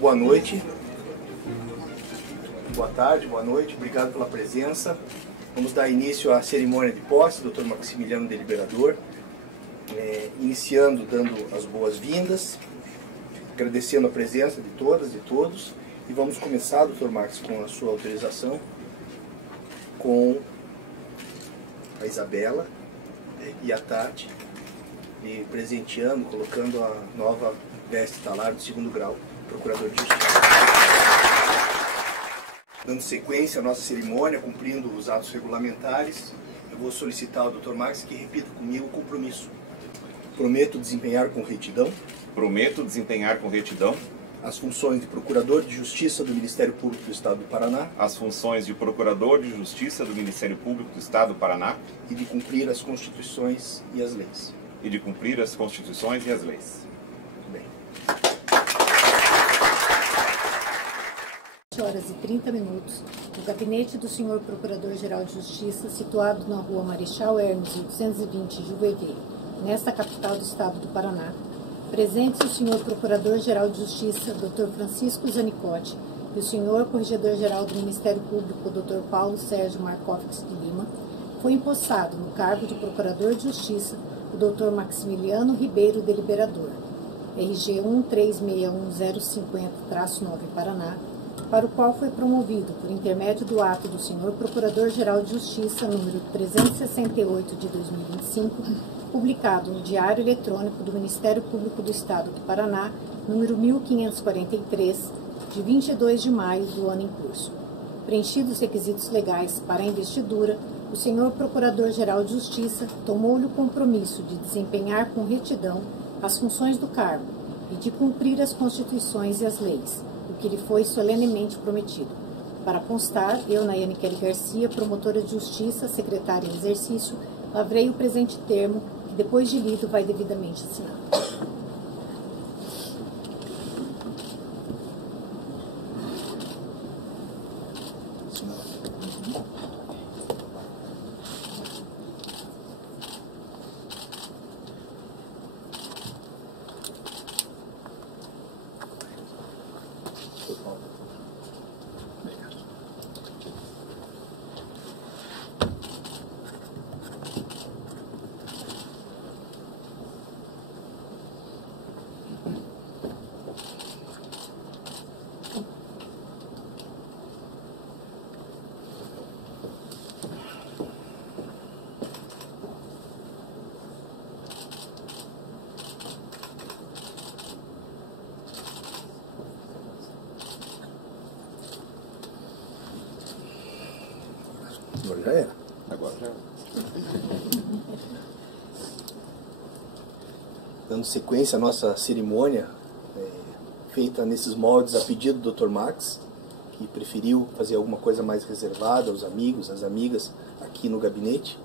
boa noite. Boa tarde, boa noite. Obrigado pela presença. Vamos dar início à cerimônia de posse, Dr. Maximiliano Deliberador. Iniciando, dando as boas-vindas, agradecendo a presença de todas e todos. E vamos começar, Dr. Max, com a sua autorização, com a Isabela e a Tati, e presenteando, colocando a nova veste talar do 2º grau, Procurador de Justiça. Dando sequência à nossa cerimônia, cumprindo os atos regulamentares, eu vou solicitar ao Dr. Max que repita comigo o compromisso. Prometo desempenhar com retidão. Prometo desempenhar com retidão as funções de Procurador de Justiça do Ministério Público do Estado do Paraná. As funções de Procurador de Justiça do Ministério Público do Estado do Paraná. E de cumprir as Constituições e as leis. E de cumprir as Constituições e as leis. Muito bem. 7h30, no gabinete do senhor Procurador-Geral de Justiça, situado na rua Marechal Hermes, 820, Juveveiro, nesta capital do Estado do Paraná. Presentes o senhor Procurador-Geral de Justiça, Dr. Francisco Zanicotti, e o senhor Corregedor-Geral do Ministério Público, Dr. Paulo Sérgio Marcovix de Lima. Foi empossado no cargo de Procurador de Justiça o Dr. Maximiliano Ribeiro Deliberador, RG 1361050-9 Paraná, para o qual foi promovido por intermédio do ato do senhor Procurador-Geral de Justiça, número 368 de 2025, publicado no Diário Eletrônico do Ministério Público do Estado do Paraná, número 1543, de 22 de maio do ano em curso. Preenchidos os requisitos legais para a investidura, o senhor Procurador-Geral de Justiça tomou-lhe o compromisso de desempenhar com retidão as funções do cargo e de cumprir as Constituições e as leis, o que lhe foi solenemente prometido. Para constar, eu, Nayane Kelly Garcia, promotora de Justiça, secretária em exercício, lavrei o presente termo, que depois de lido vai devidamente assinado. Agora já era. Agora já era. Dando sequência à nossa cerimônia, feita nesses moldes a pedido do Dr. Max, que preferiu fazer alguma coisa mais reservada aos amigos, às amigas, aqui no gabinete,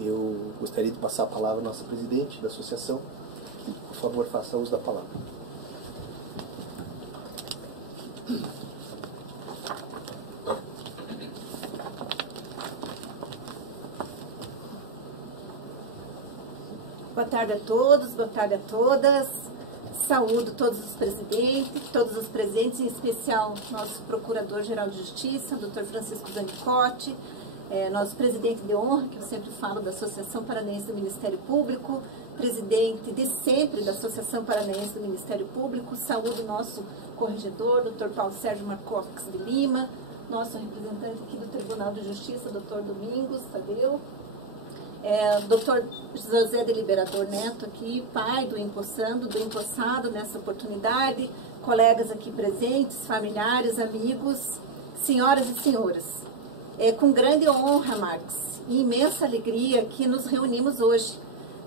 eu gostaria de passar a palavra à nossa presidente da associação, que, por favor, faça uso da palavra. Boa tarde a todos, boa tarde a todas. Saúdo todos os presidentes, todos os presentes, em especial nosso Procurador-Geral de Justiça, Dr. Francisco Zanicotti, nosso presidente de honra, que eu sempre falo da Associação Paranaense do Ministério Público, presidente de sempre da Associação Paranaense do Ministério Público. Saúdo nosso corregedor, Dr. Paulo Sérgio Marcovix de Lima, nosso representante aqui do Tribunal de Justiça, Dr. Domingos Tadeu, Dr. José Deliberador Neto aqui, pai do empossado nessa oportunidade, colegas aqui presentes, familiares, amigos, senhoras e senhores. Com grande honra, Max, e imensa alegria que nos reunimos hoje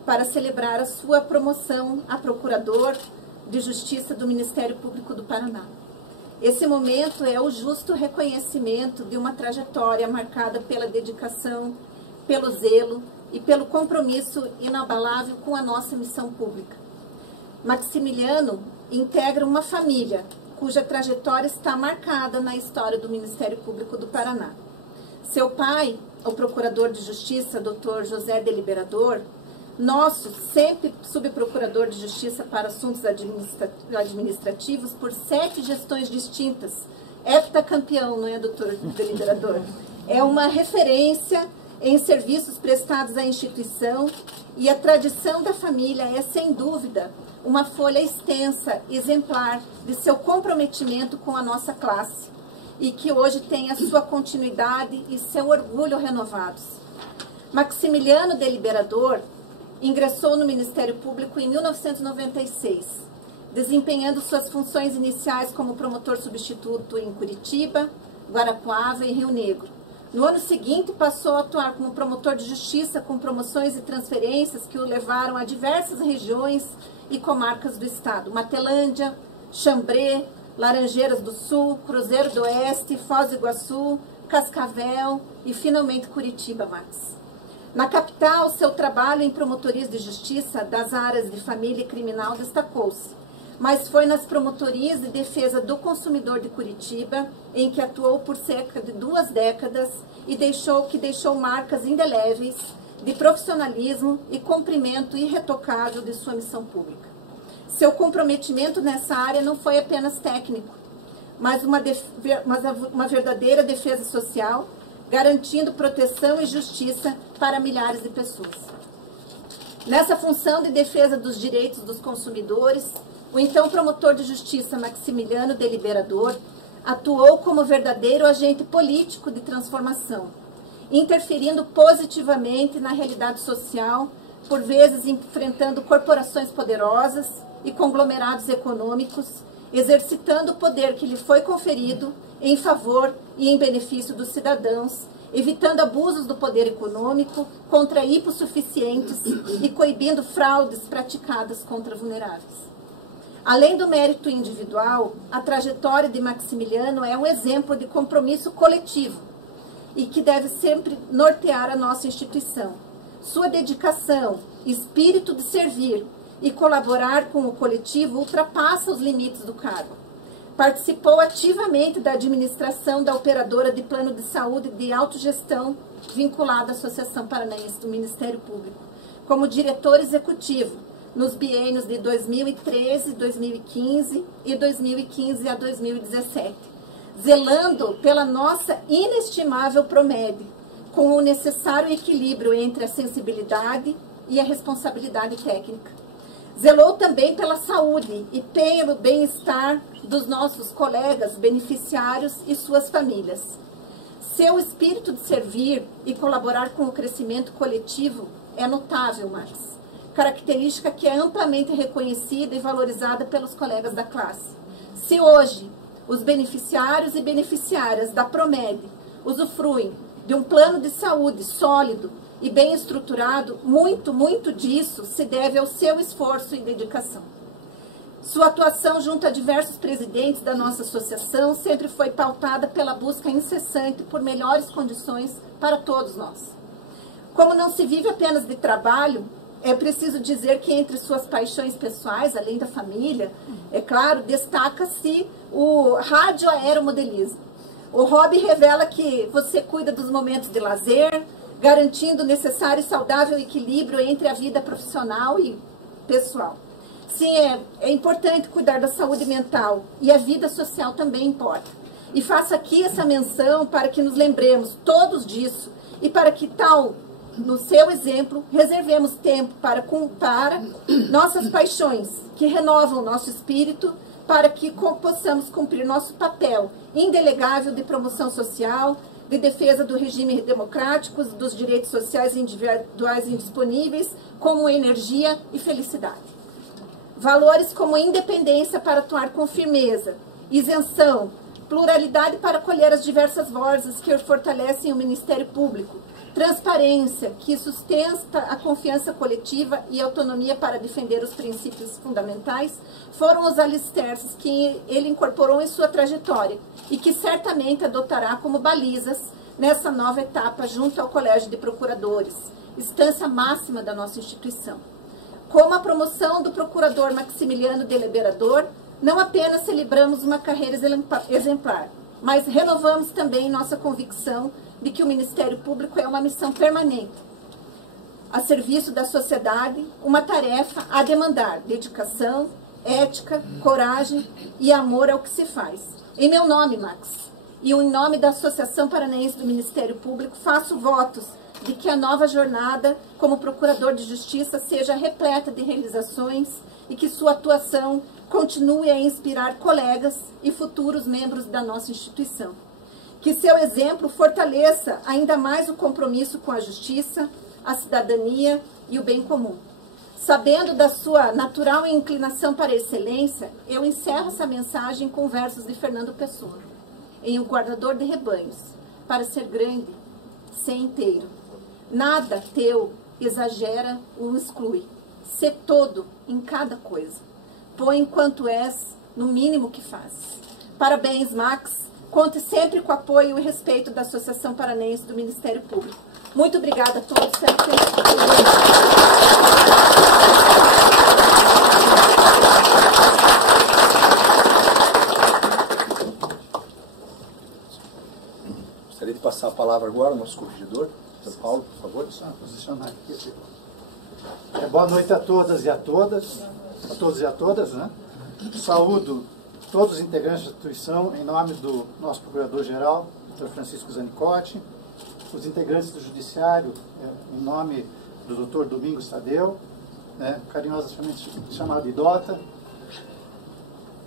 para celebrar a sua promoção a Procurador de Justiça do Ministério Público do Paraná. Esse momento é o justo reconhecimento de uma trajetória marcada pela dedicação, pelo zelo e pelo compromisso inabalável com a nossa missão pública. Maximiliano integra uma família cuja trajetória está marcada na história do Ministério Público do Paraná. Seu pai, o Procurador de Justiça, Dr. José Deliberador, nosso sempre subprocurador de Justiça para Assuntos Administrativos por 7 gestões distintas. Heptacampeão, não é, doutor deliberador? É uma referência em serviços prestados à instituição, e a tradição da família é, sem dúvida, uma folha extensa, exemplar, de seu comprometimento com a nossa classe, e que hoje tem a sua continuidade e seu orgulho renovados. Maximiliano Deliberador ingressou no Ministério Público em 1996, desempenhando suas funções iniciais como promotor substituto em Curitiba, Guarapuava e Rio Negro. No ano seguinte, passou a atuar como promotor de justiça com promoções e transferências que o levaram a diversas regiões e comarcas do estado: Matelândia, Xambrê, Laranjeiras do Sul, Cruzeiro do Oeste, Foz do Iguaçu, Cascavel e, finalmente, Curitiba, Max. Na capital, seu trabalho em promotorias de justiça das áreas de família e criminal destacou-se, mas foi nas promotorias de defesa do consumidor de Curitiba, em que atuou por cerca de 2 décadas e deixou marcas indeléveis de profissionalismo e cumprimento irretocável de sua missão pública. Seu comprometimento nessa área não foi apenas técnico, mas uma verdadeira defesa social, garantindo proteção e justiça para milhares de pessoas. Nessa função de defesa dos direitos dos consumidores, o então promotor de justiça Maximiliano Deliberador atuou como verdadeiro agente político de transformação, interferindo positivamente na realidade social, por vezes enfrentando corporações poderosas e conglomerados econômicos, exercitando o poder que lhe foi conferido em favor e em benefício dos cidadãos, evitando abusos do poder econômico contra hipossuficientes e coibindo fraudes praticadas contra vulneráveis. Além do mérito individual, a trajetória de Maximiliano é um exemplo de compromisso coletivo e que deve sempre nortear a nossa instituição. Sua dedicação, espírito de servir e colaborar com o coletivo ultrapassa os limites do cargo. Participou ativamente da administração da operadora de plano de saúde de autogestão vinculada à Associação Paranaense do Ministério Público, como diretor executivo nos biênios de 2013, 2015 e 2015 a 2017, zelando pela nossa inestimável Promed, com o necessário equilíbrio entre a sensibilidade e a responsabilidade técnica. Zelou também pela saúde e pelo bem-estar dos nossos colegas beneficiários e suas famílias. Seu espírito de servir e colaborar com o crescimento coletivo é notável, Max, característica que é amplamente reconhecida e valorizada pelos colegas da classe. Se hoje os beneficiários e beneficiárias da Promed usufruem de um plano de saúde sólido e bem estruturado, muito disso se deve ao seu esforço e dedicação. Sua atuação junto a diversos presidentes da nossa associação sempre foi pautada pela busca incessante por melhores condições para todos nós. Como não se vive apenas de trabalho, é preciso dizer que entre suas paixões pessoais, além da família, é claro, destaca-se o radioaeromodelismo. O hobby revela que você cuida dos momentos de lazer, garantindo o necessário e saudável equilíbrio entre a vida profissional e pessoal. Sim, é importante cuidar da saúde mental e a vida social também importa. E faço aqui essa menção para que nos lembremos todos disso e para que tal, no seu exemplo, reservemos tempo para nossas paixões que renovam nosso espírito para que possamos cumprir nosso papel indelegável de promoção social, de defesa do regime democrático, dos direitos sociais individuais indisponíveis, como energia e felicidade. Valores como independência para atuar com firmeza, isenção, pluralidade para acolher as diversas vozes que fortalecem o Ministério Público, transparência, que sustenta a confiança coletiva e autonomia para defender os princípios fundamentais, foram os alicerces que ele incorporou em sua trajetória e que certamente adotará como balizas nessa nova etapa junto ao Colégio de Procuradores, instância máxima da nossa instituição. Com a promoção do procurador Maximiliano Deliberador, não apenas celebramos uma carreira exemplar, mas renovamos também nossa convicção de que o Ministério Público é uma missão permanente. a serviço da sociedade, uma tarefa a demandar dedicação, ética, coragem e amor ao que se faz. Em meu nome, Max, e em nome da Associação Paranaense do Ministério Público, faço votos de que a nova jornada como Procurador de Justiça seja repleta de realizações e que sua atuação continue a inspirar colegas e futuros membros da nossa instituição. Que seu exemplo fortaleça ainda mais o compromisso com a justiça, a cidadania e o bem comum. Sabendo da sua natural inclinação para a excelência, eu encerro essa mensagem com versos de Fernando Pessoa, em O Guardador de Rebanhos, para ser grande, ser inteiro. Nada teu exagera ou exclui. Sê todo em cada coisa. Põe quanto és no mínimo que fazes. Parabéns, Max. Conte sempre com o apoio e o respeito da Associação Paranaense do Ministério Público. Muito obrigada a todos pela atenção. Gostaria de passar a palavra agora ao nosso corregedor, Sr. Paulo, por favor. Só posicionar aqui. Boa noite a todas e a todas, a todos e a todas, né? Saúdo todos os integrantes da instituição, em nome do nosso Procurador-Geral, Dr. Francisco Zanicotti, os integrantes do Judiciário, em nome do Dr. Domingos Tadeu, carinhosamente chamado Idota,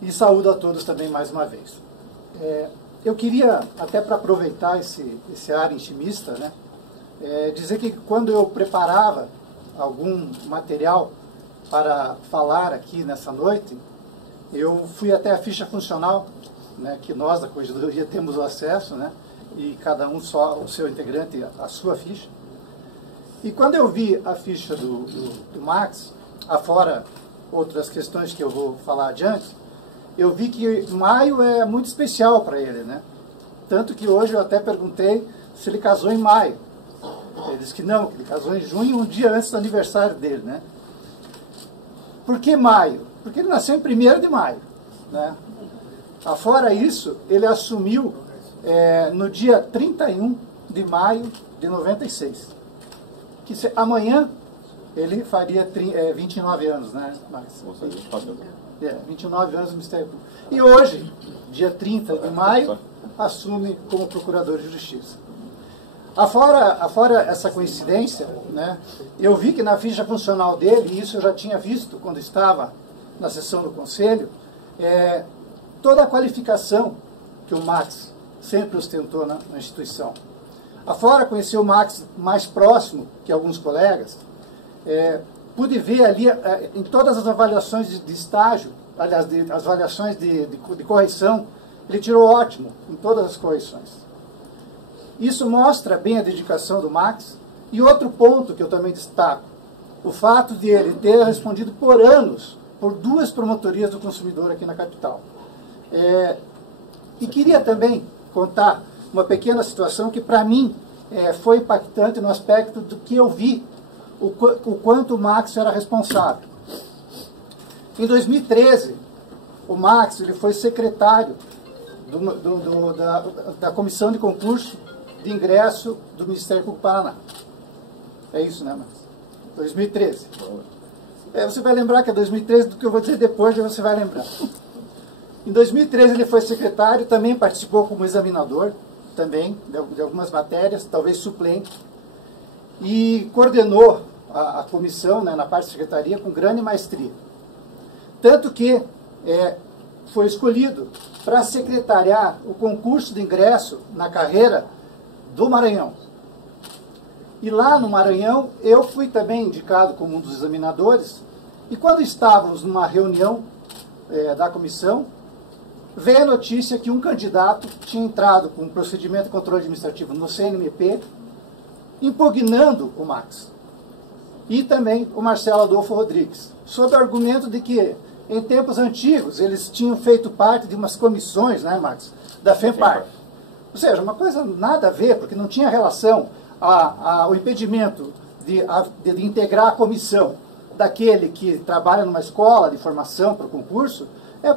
e saúdo a todos também mais uma vez. Eu queria, até para aproveitar esse ar intimista, né, dizer que quando eu preparava algum material para falar aqui nessa noite, eu fui até a ficha funcional, né, que nós da Corregedoria temos o acesso, né, e cada um só, o seu integrante, a sua ficha. E quando eu vi a ficha do Max, afora outras questões que eu vou falar adiante, eu vi que maio é muito especial para ele, né? Tanto que hoje eu até perguntei se ele casou em maio. Ele disse que não, que ele casou em junho, um dia antes do aniversário dele, né? Por que maio? Porque ele nasceu em 1º de maio, né? Afora isso, ele assumiu no dia 31 de maio de 96. Amanhã ele faria 29 anos, né, Max? 29 anos no Ministério Público. E hoje, dia 30 de maio, assume como Procurador de Justiça. Afora essa coincidência, né, eu vi que na ficha funcional dele, e isso eu já tinha visto quando estava na sessão do Conselho, toda a qualificação que o Max sempre ostentou na instituição. Afora conhecer o Max mais próximo que alguns colegas, pude ver ali em todas as avaliações de estágio, aliás, as avaliações de correção, ele tirou ótimo em todas as correções. Isso mostra bem a dedicação do Max. E outro ponto que eu também destaco, o fato de ele ter respondido por anos por 2 promotorias do consumidor aqui na capital. E queria também contar uma pequena situação que para mim foi impactante no aspecto do que eu vi, o quanto o Max era responsável. Em 2013, o Max ele foi secretário da Comissão de Concurso de Ingresso do Ministério Público do Paraná. É isso, né, Max? 2013. Você vai lembrar que é 2013 do que eu vou dizer depois, você vai lembrar. Em 2013 ele foi secretário, também participou como examinador, também, de algumas matérias, talvez suplente, e coordenou a comissão, né, na parte de secretaria com grande maestria. Tanto que foi escolhido para secretariar o concurso de ingresso na carreira do Maranhão. E lá no Maranhão, eu fui também indicado como um dos examinadores, e quando estávamos numa reunião da comissão, veio a notícia que um candidato tinha entrado com um procedimento de controle administrativo no CNMP, impugnando o Max. E também o Marcelo Adolfo Rodrigues, sob o argumento de que, em tempos antigos, eles tinham feito parte de umas comissões, né, Max, da FEMPAR. Ou seja, uma coisa nada a ver, porque não tinha relação ao impedimento de integrar a comissão daquele que trabalha numa escola de formação para o concurso,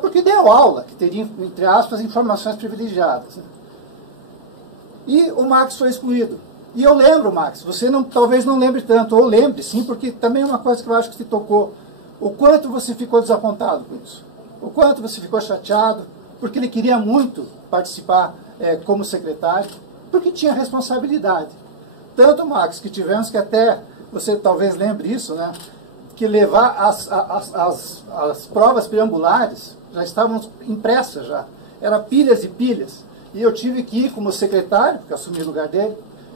porque deu aula, que teria, entre aspas, informações privilegiadas. E o Max foi excluído. E eu lembro, Max, você talvez não lembre tanto, ou lembre sim, porque também é uma coisa que eu acho que te tocou. O quanto você ficou desapontado com isso. O quanto você ficou chateado, porque ele queria muito participar como secretário, porque tinha responsabilidade. Tanto, Max, que tivemos que até, você talvez lembre isso, né, que levar as provas preambulares, já estavam impressas já. Era pilhas e pilhas. E eu tive que ir como secretário, porque assumi o lugar dele,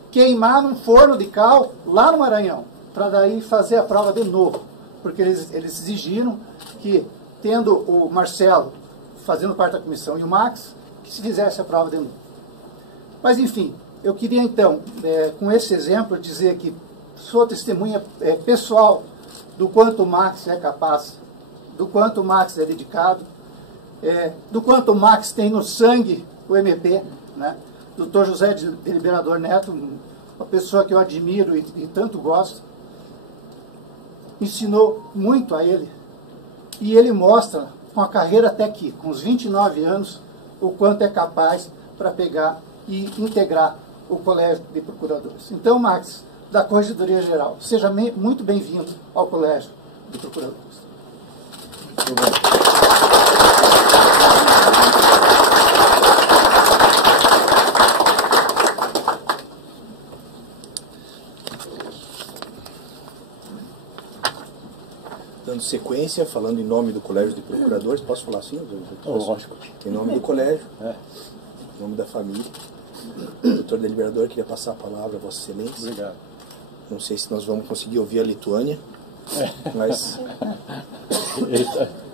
queimar num forno de cal lá no Maranhão, para daí fazer a prova de novo. Porque eles exigiram que, tendo o Marcelo fazendo parte da comissão e o Max, que se fizesse a prova de novo. Mas, enfim, eu queria, então, com esse exemplo, dizer que sou testemunha pessoal do quanto o Max é capaz, do quanto o Max é dedicado, do quanto o Max tem no sangue o MP, né? Dr. José Deliberador Neto, uma pessoa que eu admiro e tanto gosto, ensinou muito a ele. E ele mostra, com a carreira até aqui, com os 29 anos, o quanto é capaz para pegar e integrar o Colégio de Procuradores. Então, Max, da Corregedoria Geral, seja muito bem-vindo ao Colégio de Procuradores. Muito bom. Dando sequência, falando em nome do Colégio de Procuradores, posso falar assim? Lógico. Em nome do colégio, em nome da família. Doutor Deliberador, queria passar a palavra a Vossa Excelência. Obrigado. Não sei se nós vamos conseguir ouvir a Lituânia, mas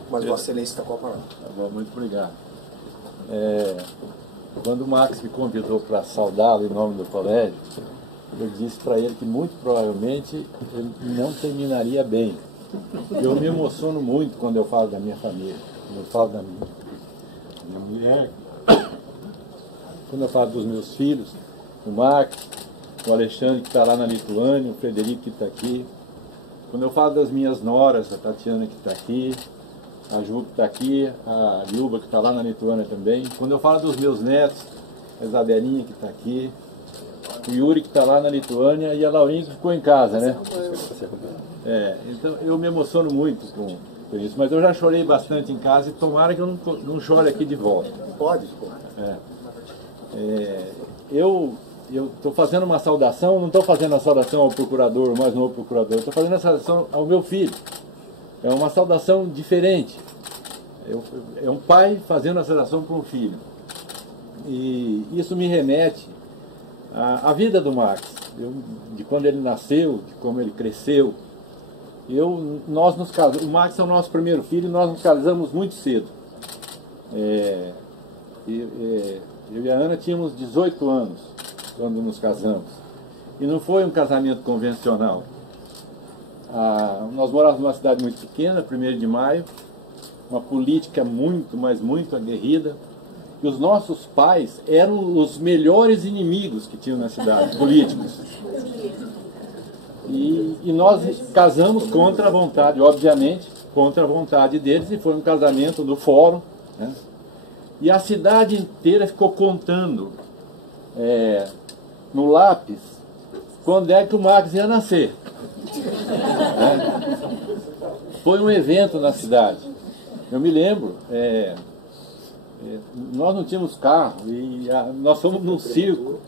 Vossa Excelência está com a palavra. Tá bom, muito obrigado. Quando o Max me convidou para saudá-lo em nome do colégio, eu disse para ele que muito provavelmente ele não terminaria bem. Eu me emociono muito quando eu falo da minha família, quando eu falo da minha mulher, quando eu falo dos meus filhos, o Max, o Alexandre que está lá na Lituânia, o Frederico que está aqui, quando eu falo das minhas noras, a Tatiana que está aqui, a Ju que está aqui, a Liuba que está lá na Lituânia também, quando eu falo dos meus netos, a Isabelinha que está aqui, o Yuri que está lá na Lituânia e a Laurinha que ficou em casa, né? Então eu me emociono muito com isso, mas eu já chorei bastante em casa e tomara que eu não chore aqui de volta. Pode? Eu estou fazendo uma saudação, não estou fazendo a saudação ao procurador, mais novo procurador, estou fazendo a saudação ao meu filho. É uma saudação diferente. É um pai fazendo a saudação para um filho. E isso me remete à vida do Max, de quando ele nasceu, de como ele cresceu. Nós nos casamos, o Max é o nosso primeiro filho e nós nos casamos muito cedo. Eu e a Ana tínhamos 18 anos quando nos casamos. E não foi um casamento convencional. Nós morávamos numa cidade muito pequena, 1º de Maio, uma política muito, mas muito aguerrida. E os nossos pais eram os melhores inimigos que tinham na cidade, políticos. E nós casamos contra a vontade, obviamente, contra a vontade deles, e foi um casamento do fórum, né? E a cidade inteira ficou contando no lápis quando é que o Max ia nascer. Foi um evento na cidade. Eu me lembro, nós não tínhamos carro, e nós fomos num circo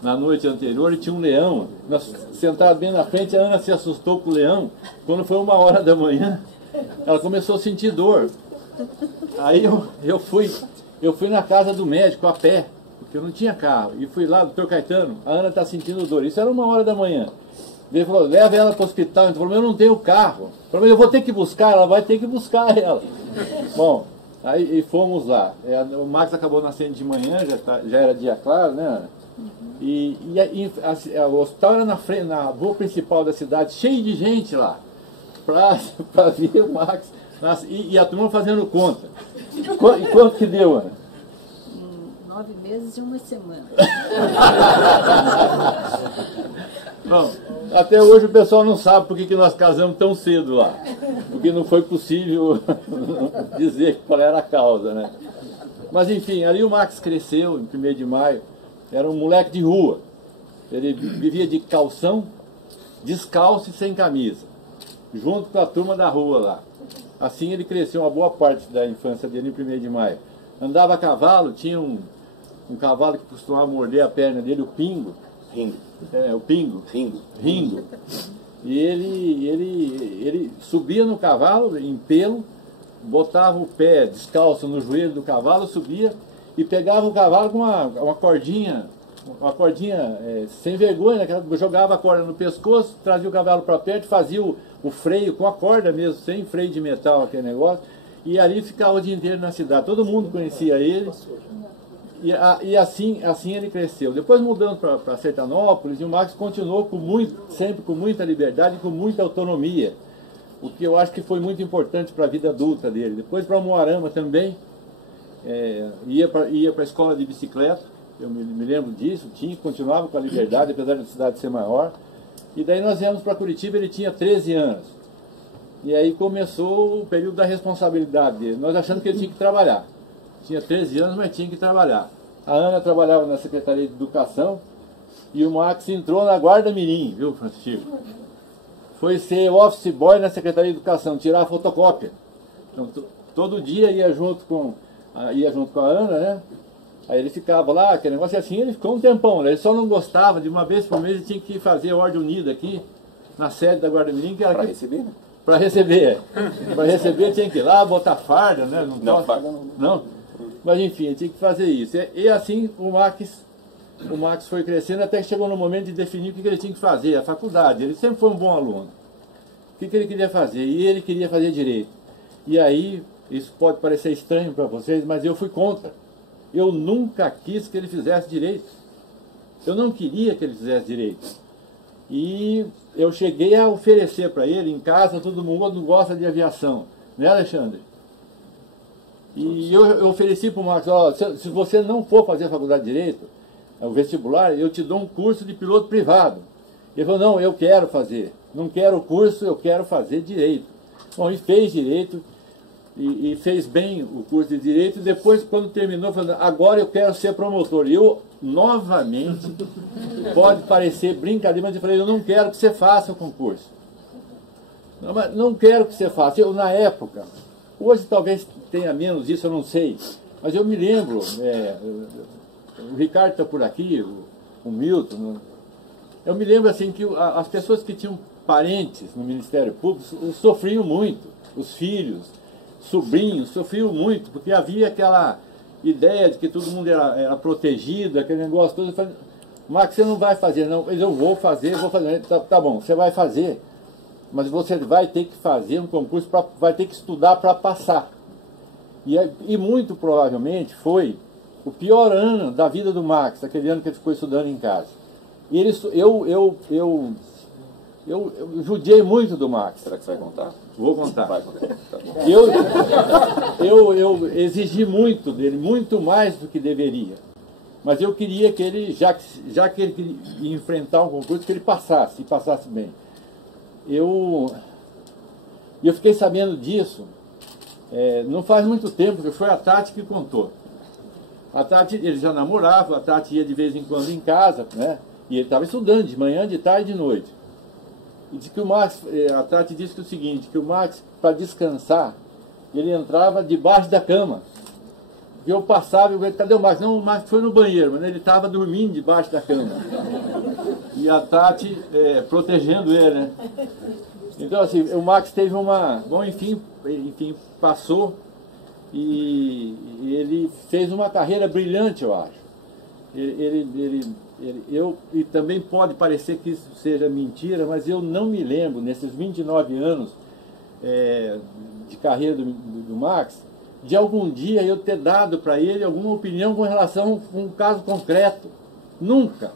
na noite anterior e tinha um leão. Nós sentados bem na frente, a Ana se assustou com o leão. Quando foi 1h da manhã, ela começou a sentir dor. Aí eu fui na casa do médico a pé, porque eu não tinha carro. E fui lá, doutor Caetano, a Ana está sentindo dor. Isso era 1h da manhã. Ele falou, leva ela para o hospital. Ele falou, eu não tenho carro. Eu falei, eu vou ter que buscar, ela vai ter que buscar ela. Bom, aí fomos lá. O Max acabou nascendo de manhã, já era dia claro, né, Ana? E o hospital era na frente, na rua principal da cidade, cheio de gente lá, para ver o Max. E a turma fazendo conta. E quanto que deu, Ana? 9 meses e 1 semana. Bom, até hoje o pessoal não sabe por que nós casamos tão cedo lá. Porque não foi possível dizer qual era a causa, né? Mas enfim, ali o Max cresceu em 1º de Maio. Era um moleque de rua. Ele vivia de calção, descalço e sem camisa, junto com a turma da rua lá. Assim ele cresceu uma boa parte da infância dele em 1º de Maio. Andava a cavalo, tinha um cavalo que costumava morder a perna dele, o Pingo. Ringo. O Pingo. Ringo. E ele subia no cavalo em pelo, botava o pé descalço no joelho do cavalo, subia e pegava o cavalo com uma cordinha sem vergonha, jogava a corda no pescoço, trazia o cavalo para perto, fazia o freio com a corda mesmo, sem freio de metal, aquele negócio, e ali ficava o dia inteiro na cidade. Todo mundo conhecia ele. E assim ele cresceu. Depois mudando para Sertanópolis, e o Max continuou sempre com muita liberdade e com muita autonomia, o que eu acho que foi muito importante para a vida adulta dele. Depois para Umuarama também, ia para a escola de bicicleta, eu me lembro disso, continuava com a liberdade, apesar da cidade ser maior. E daí nós viemos para Curitiba, ele tinha 13 anos. E aí começou o período da responsabilidade dele, nós achando que ele tinha que trabalhar. Tinha 13 anos, mas tinha que trabalhar. A Ana trabalhava na Secretaria de Educação e o Max entrou na Guarda Mirim, viu, Francisco? Foi ser office boy na Secretaria de Educação, tirar a fotocópia. Então, todo dia ia junto com a Ana, né? Aí ele ficava lá, aquele negócio, e assim ele ficou um tempão, né? Ele só não gostava, de uma vez por mês ele tinha que fazer ordem unida aqui, na sede da Guarda Mirim, que era Para receber, né? Para receber. Para receber tinha que ir lá, botar farda, né? Não, farda não. Mas enfim, ele tinha que fazer isso. E assim o Max foi crescendo até que chegou no momento de definir o que ele tinha que fazer, a faculdade. Ele sempre foi um bom aluno. O que ele queria fazer? E ele queria fazer direito. E aí, isso pode parecer estranho para vocês, mas eu fui contra. Eu nunca quis que ele fizesse direito. Eu não queria que ele fizesse direito. E eu cheguei a oferecer para ele, em casa, todo mundo gosta de aviação. Né, Alexandre? E eu ofereci para o Marcos, se você não for fazer a faculdade de Direito, o vestibular, eu te dou um curso de piloto privado. Ele falou, não, eu quero fazer. Não quero o curso, eu quero fazer Direito. Bom, e fez Direito, e fez bem o curso de Direito, e depois, quando terminou, falou, agora eu quero ser promotor. E eu, novamente, pode parecer brincadeira, mas eu falei, eu não quero que você faça o concurso. Não quero que você faça. Eu, na época, hoje talvez tenha menos isso, eu não sei, mas eu me lembro, o Ricardo está por aqui, o Milton, eu me lembro assim que as pessoas que tinham parentes no Ministério Público sofriam muito, os filhos, sobrinhos, sofriam muito, porque havia aquela ideia de que todo mundo era protegido, aquele negócio todo. Eu falei, Max, você não vai fazer, não. Eu vou fazer. Tá bom, você vai fazer, mas você vai ter que fazer um concurso, vai ter que estudar para passar. E muito provavelmente foi o pior ano da vida do Max, aquele ano que ele ficou estudando em casa. E eu judiei muito do Max. Será que você vai contar? Vou contar. Vai contar. Tá bom. Eu exigi muito dele, muito mais do que deveria. Mas eu queria que ele, já que ele ia enfrentar um concurso, que ele passasse, e passasse bem. Eu fiquei sabendo disso, não faz muito tempo, que foi a Tati que contou. A Tati, ele já namorava, a Tati ia de vez em quando em casa, né? E ele estava estudando de manhã, de tarde e de noite. E disse que o Max, a Tati disse que o seguinte, que o Max, para descansar, ele entrava debaixo da cama. E eu passava e eu falei, cadê o Max? Não, o Max foi no banheiro, mas ele estava dormindo debaixo da cama. E a Tati protegendo ele, né? Então assim, o Max teve uma... Bom, enfim passou e ele fez uma carreira brilhante, eu acho. E também pode parecer que isso seja mentira, mas eu não me lembro, nesses 29 anos de carreira do Max, de algum dia eu ter dado para ele alguma opinião com relação a um caso concreto. Nunca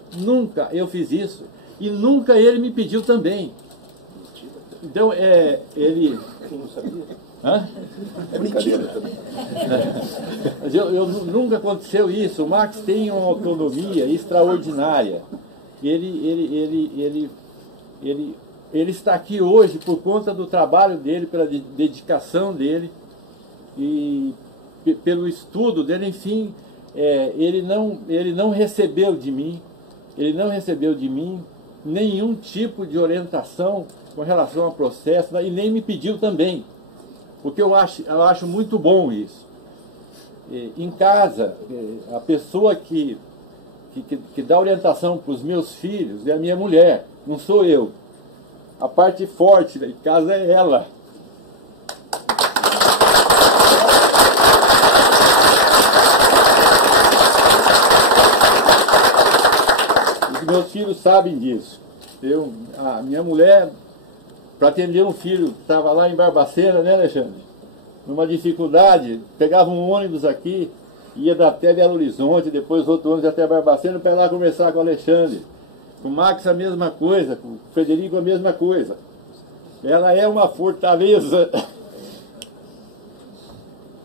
eu fiz isso. E nunca ele me pediu também. Então, ele... Quem não sabia? Hã? É brincadeira também. Mas nunca aconteceu isso. O Max tem uma autonomia extraordinária. Ele está aqui hoje por conta do trabalho dele, pela dedicação dele e pelo estudo dele. Enfim, ele não recebeu de mim ele não recebeu de mim nenhum tipo de orientação com relação ao processo, e nem me pediu também, porque eu acho muito bom isso. Em casa, a pessoa que dá orientação para os meus filhos é a minha mulher, não sou eu. A parte forte em casa é ela. Os meus filhos sabem disso. A minha mulher, para atender um filho que estava lá em Barbacena, né, Alexandre? Numa dificuldade, pegava um ônibus aqui, ia até Belo Horizonte, depois outro ônibus até Barbacena para ir lá conversar com o Alexandre. Com o Max a mesma coisa, com o Frederico a mesma coisa. Ela é uma fortaleza.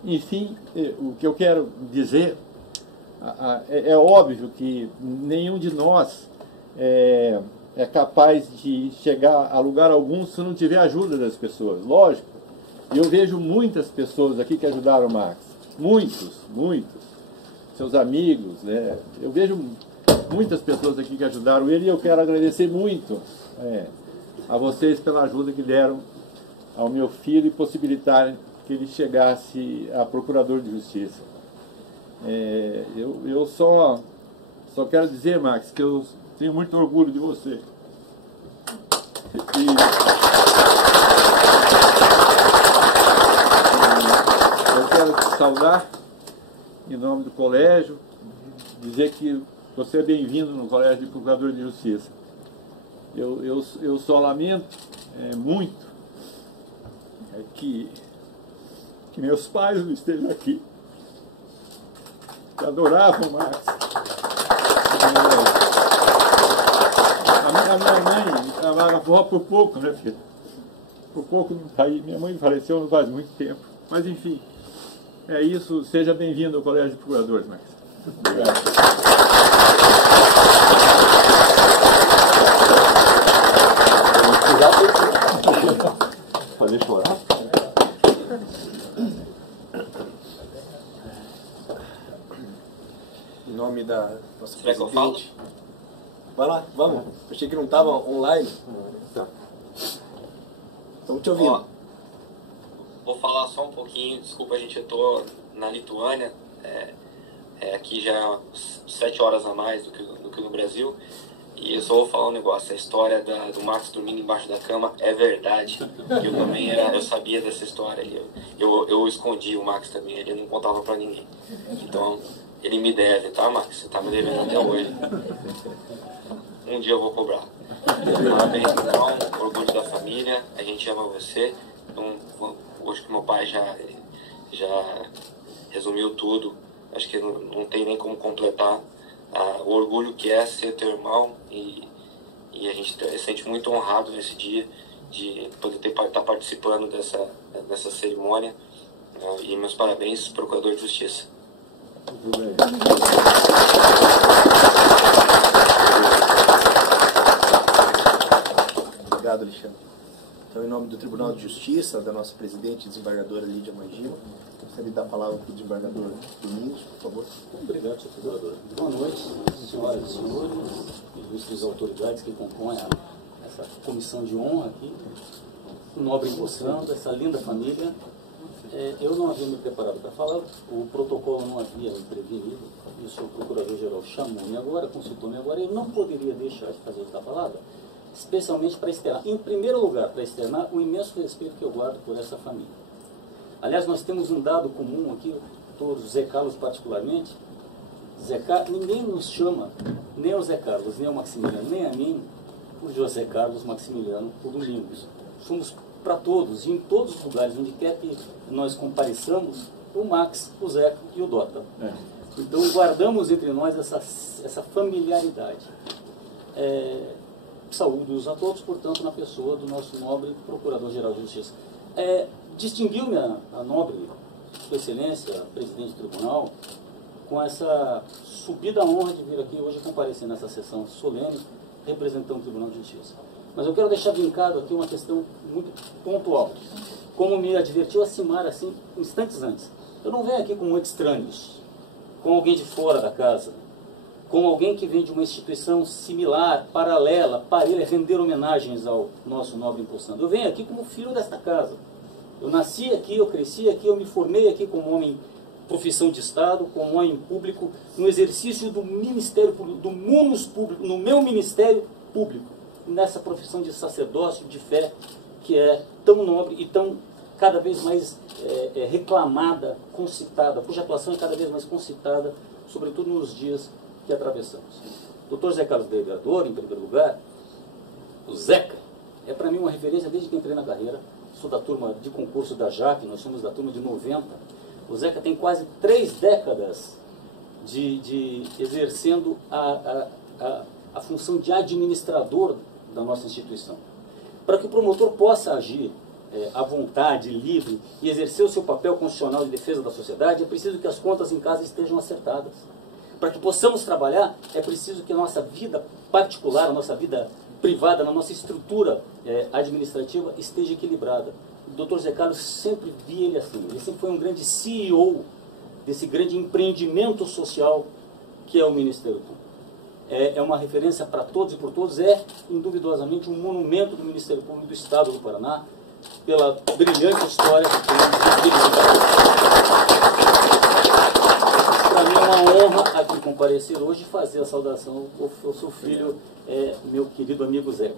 Enfim, o que eu quero dizer, é óbvio que nenhum de nós é capaz de chegar a lugar algum se não tiver ajuda das pessoas, lógico. E eu vejo muitas pessoas aqui que ajudaram o Max, muitos, seus amigos, né? Eu vejo muitas pessoas aqui que ajudaram ele, e eu quero agradecer muito a vocês pela ajuda que deram ao meu filho e possibilitarem que ele chegasse a procurador de justiça. Eu só quero dizer, Max, que eu tenho muito orgulho de você. Eu quero te saudar em nome do colégio, dizer que você é bem-vindo no Colégio de Procurador de Justiça. Eu só lamento muito que meus pais não estejam aqui, que adoravam o Max. A minha mãe, a avó por pouco, né, filho? Por pouco não tá aí. Minha mãe faleceu não faz muito tempo. Mas enfim, é isso. Seja bem-vindo ao Colégio de Procuradores, Max. Obrigado. Fazer chorar? Em nome da nossa Será que eu falo? Vai lá, vamos. Achei que não estava online. Tá. Estamos te ouvindo. Ó, vou falar só um pouquinho. Desculpa, gente, eu tô na Lituânia. Aqui já 7 horas a mais do que no Brasil. E eu só vou falar um negócio. A história do Max dormindo embaixo da cama é verdade. Eu também eu sabia dessa história ali. Eu escondi o Max também. Ele não contava pra ninguém. Então, ele me deve, tá, Max? Você tá me devendo até hoje. Um dia eu vou cobrar. Parabéns, então. Orgulho da família. A gente ama você. Então, hoje que meu pai já resumiu tudo. Acho que não tem nem como completar o orgulho que é ser teu irmão, e a gente se sente muito honrado nesse dia de poder estar participando dessa cerimônia. E meus parabéns, Procurador de Justiça. Muito bem. Obrigado, Alexandre. Então, em nome do Tribunal de Justiça, da nossa presidente, desembargadora Lídia Mangila, gostaria de dar a palavra para o desembargador Domingos, por favor. Obrigado, senhor procurador. Boa noite, senhoras e senhores, ilustres autoridades que compõem essa comissão de honra aqui, o nobre encontrando, essa linda família. Eu não havia me preparado para falar, o protocolo não havia me prevenido, e o senhor procurador-geral chamou-me agora, consultou-me agora, e eu não poderia deixar de fazer esta palavra, especialmente para externar, em primeiro lugar, para externar o imenso respeito que eu guardo por essa família. Aliás, nós temos um dado comum aqui, todos, Zé Carlos particularmente. Ninguém nos chama, nem o Zé Carlos, nem o Maximiliano, nem a mim, por José Carlos Maximiliano por Domingos. Somos para todos, e em todos os lugares onde quer que nós compareçamos, o Max, o Zeca e o Dota. Então guardamos entre nós essa familiaridade. Saúdos a todos, portanto, na pessoa do nosso nobre Procurador-Geral de Justiça. Distinguiu-me a nobre Sua Excelência, presidente do tribunal, com essa subida honra de vir aqui hoje comparecer nessa sessão solene, representando o Tribunal de Justiça. Mas eu quero deixar vincado aqui uma questão muito pontual. Como me advertiu a Simara, assim, instantes antes. Eu não venho aqui com estranhos, com alguém de fora da casa, como alguém que vem de uma instituição similar, paralela, parelha, render homenagens ao nosso nobre impulsando. Eu venho aqui como filho desta casa. Eu nasci aqui, eu cresci aqui, eu me formei aqui como homem, profissão de Estado, como homem público, no exercício do ministério público, do munus público, no meu ministério público, nessa profissão de sacerdócio, de fé, que é tão nobre e tão cada vez mais reclamada, concitada, cuja atuação é cada vez mais concitada, sobretudo nos dias que atravessamos. Dr. Zé Carlos Delegador, em primeiro lugar, o Zeca, é para mim uma referência desde que entrei na carreira. Sou da turma de concurso da JAC, nós somos da turma de 90. O Zeca tem quase 3 décadas de exercendo a função de administrador da nossa instituição. Para que o promotor possa agir à vontade, livre, e exercer o seu papel constitucional de defesa da sociedade, é preciso que as contas em casa estejam acertadas. Para que possamos trabalhar, é preciso que a nossa vida particular, a nossa vida privada, na nossa estrutura administrativa, esteja equilibrada. O Dr. Zé Carlos sempre via ele assim. Ele sempre foi um grande CEO desse grande empreendimento social que é o Ministério Público. É uma referência para todos e por todos, é induvidosamente um monumento do Ministério Público do Estado do Paraná, pela brilhante história que tem. Para mim é uma honra aqui comparecer hoje e fazer a saudação ao seu filho, meu querido amigo Zeca.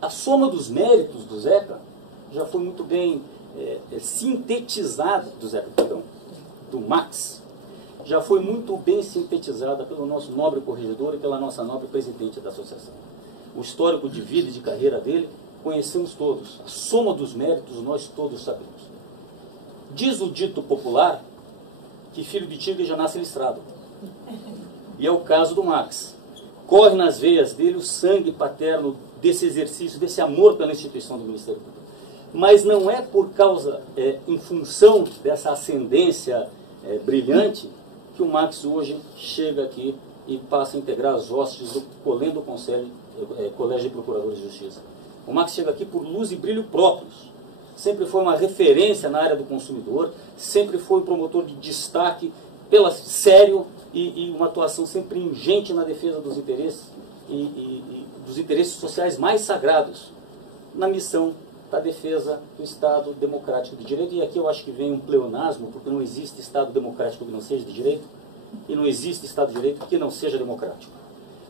A soma dos méritos do Zeca já foi muito bem sintetizada, do Max, já foi muito bem sintetizada pelo nosso nobre corregedor e pela nossa nobre presidente da associação. O histórico de vida e de carreira dele conhecemos todos. A soma dos méritos nós todos sabemos. Diz o dito popular que filho de tigre já nasce listrado. E é o caso do Max. Corre nas veias dele o sangue paterno desse exercício, desse amor pela instituição do Ministério Público. Mas não é por causa, em função dessa ascendência brilhante, que o Max hoje chega aqui e passa a integrar as hostes do Colendo Colégio de Procuradores de Justiça. O Max chega aqui por luz e brilho próprios. Sempre foi uma referência na área do consumidor, sempre foi promotor de destaque pela sério e uma atuação sempre ingente na defesa dos interesses e dos interesses sociais mais sagrados, na missão da defesa do Estado democrático de direito. E aqui eu acho que vem um pleonasmo, porque não existe Estado democrático que não seja de direito, e não existe Estado de direito que não seja democrático.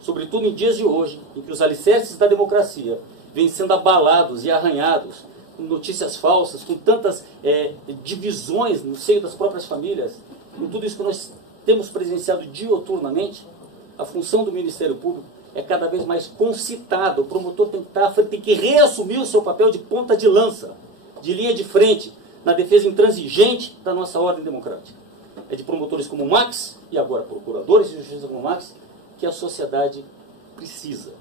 Sobretudo em dias de hoje, em que os alicerces da democracia vêm sendo abalados e arranhados, com notícias falsas, com tantas divisões no seio das próprias famílias, com tudo isso que nós temos presenciado dioturnamente, a função do Ministério Público é cada vez mais concitada. O promotor tem que reassumir o seu papel de ponta de lança, de linha de frente, na defesa intransigente da nossa ordem democrática. É de promotores como o Max, e agora procuradores de justiça como o Max, que a sociedade precisa.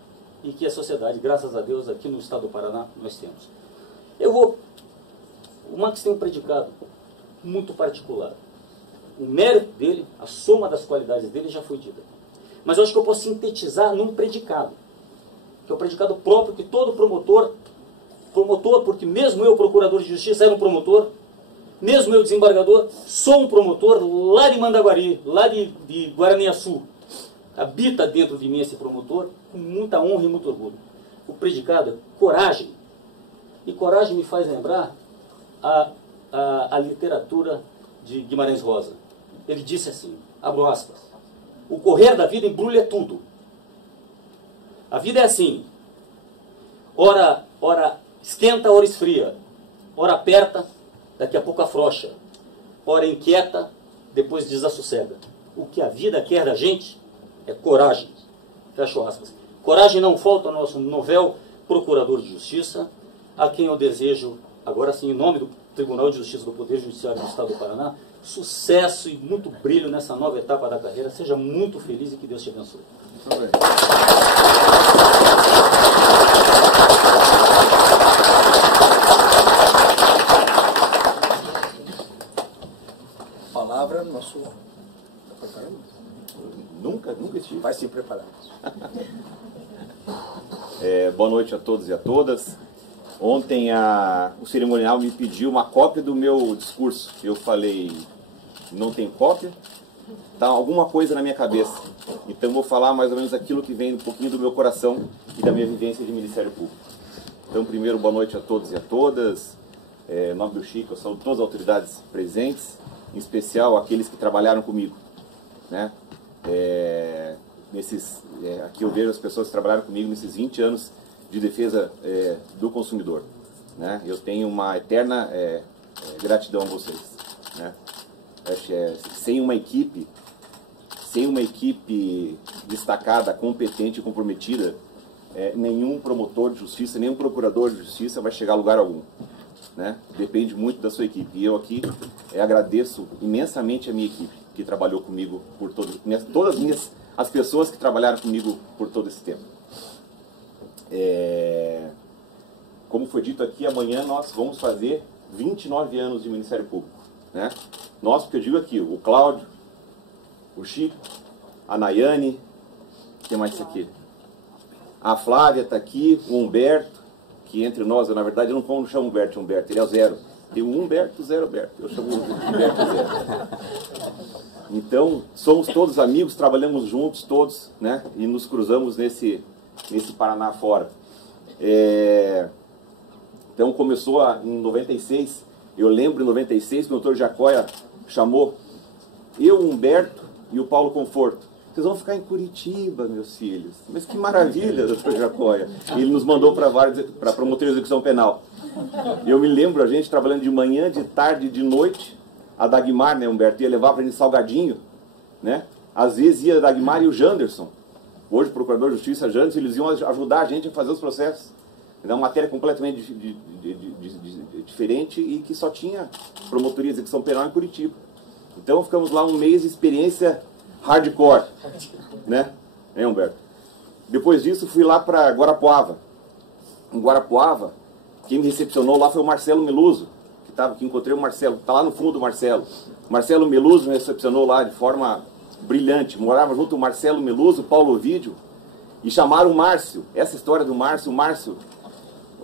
E que a sociedade, graças a Deus, aqui no estado do Paraná, nós temos. O Max tem um predicado muito particular. O mérito dele, a soma das qualidades dele já foi dita. Mas eu acho que eu posso sintetizar num predicado, que é o predicado próprio que todo promotor, porque mesmo eu, procurador de justiça, era um promotor, mesmo eu, desembargador, sou um promotor lá de Mandaguari, lá de Guaraniaçu. Habita dentro de mim esse promotor com muita honra e muito orgulho. O predicado é coragem. E coragem me faz lembrar a literatura de Guimarães Rosa. Ele disse assim, abro aspas, o correr da vida embrulha tudo. A vida é assim, ora esquenta, ora esfria, ora aperta, daqui a pouco afrouxa, ora inquieta, depois desassossega. O que a vida quer da gente é coragem. Fecho aspas. Coragem não falta ao nosso novel procurador de justiça, a quem eu desejo, agora sim, em nome do Tribunal de Justiça do Poder Judiciário do Estado do Paraná, sucesso e muito brilho nessa nova etapa da carreira. Seja muito feliz e que Deus te abençoe. Muito bem. Palavra, nosso... Está preparado? Nunca estive. Vai se preparar. Boa noite a todos e a todas. Ontem o cerimonial me pediu uma cópia do meu discurso. Eu falei, não tem cópia, Tá alguma coisa na minha cabeça. Então eu vou falar mais ou menos aquilo que vem um pouquinho do meu coração e da minha vivência de Ministério Público. Então, primeiro, boa noite a todos e a todas. Em nome do Chico, eu saúdo todas as autoridades presentes, em especial aqueles que trabalharam comigo, né? Aqui eu vejo as pessoas que trabalharam comigo nesses 20 anos de defesa do consumidor, né? Eu tenho uma eterna gratidão a vocês, né? Sem uma equipe destacada, competente e comprometida, nenhum promotor de justiça, nenhum procurador de justiça vai chegar a lugar algum, né? Depende muito da sua equipe. E eu aqui agradeço imensamente a minha equipe que trabalhou comigo por todas as pessoas que trabalharam comigo por todo esse tempo. Como foi dito aqui, amanhã nós vamos fazer 29 anos de Ministério Público, né? Nós, porque eu digo aqui, o Cláudio, o Chico, a Nayane, quem mais isso aqui? A Flávia está aqui, o Humberto, que entre nós, na verdade, eu não chamo Humberto, ele é o Zero. Tem o Humberto, o Zero Humberto. Eu chamo o Humberto Zero. Então, somos todos amigos, trabalhamos juntos, todos, né? E nos cruzamos nesse Paraná fora. Então, começou em 96. Eu lembro em 96 que o doutor Jacóia chamou eu, o Humberto e o Paulo Conforto. Vocês vão ficar em Curitiba, meus filhos. Mas que maravilha, doutor Jacóia. E ele nos mandou para a promotoria de execução penal. Eu me lembro, a gente trabalhando de manhã, de tarde, de noite. A Dagmar, né, Humberto, ia levar para a gente salgadinho, né? Às vezes ia a Dagmar e o Janderson. Hoje, o procurador de justiça Janderson, eles iam ajudar a gente a fazer os processos. É uma matéria completamente diferente e que só tinha promotoria de execução penal em Curitiba. Então ficamos lá um mês de experiência hardcore, né, Humberto? Depois disso fui lá para Guarapuava. Em Guarapuava, quem me recepcionou lá foi o Marcelo Meluso, que encontrei o Marcelo, está lá no fundo o Marcelo. Marcelo Meluso me recepcionou lá de forma brilhante. Morava junto o Marcelo Meluso, o Paulo Ovídio, e chamaram o Márcio. Essa história do Márcio, o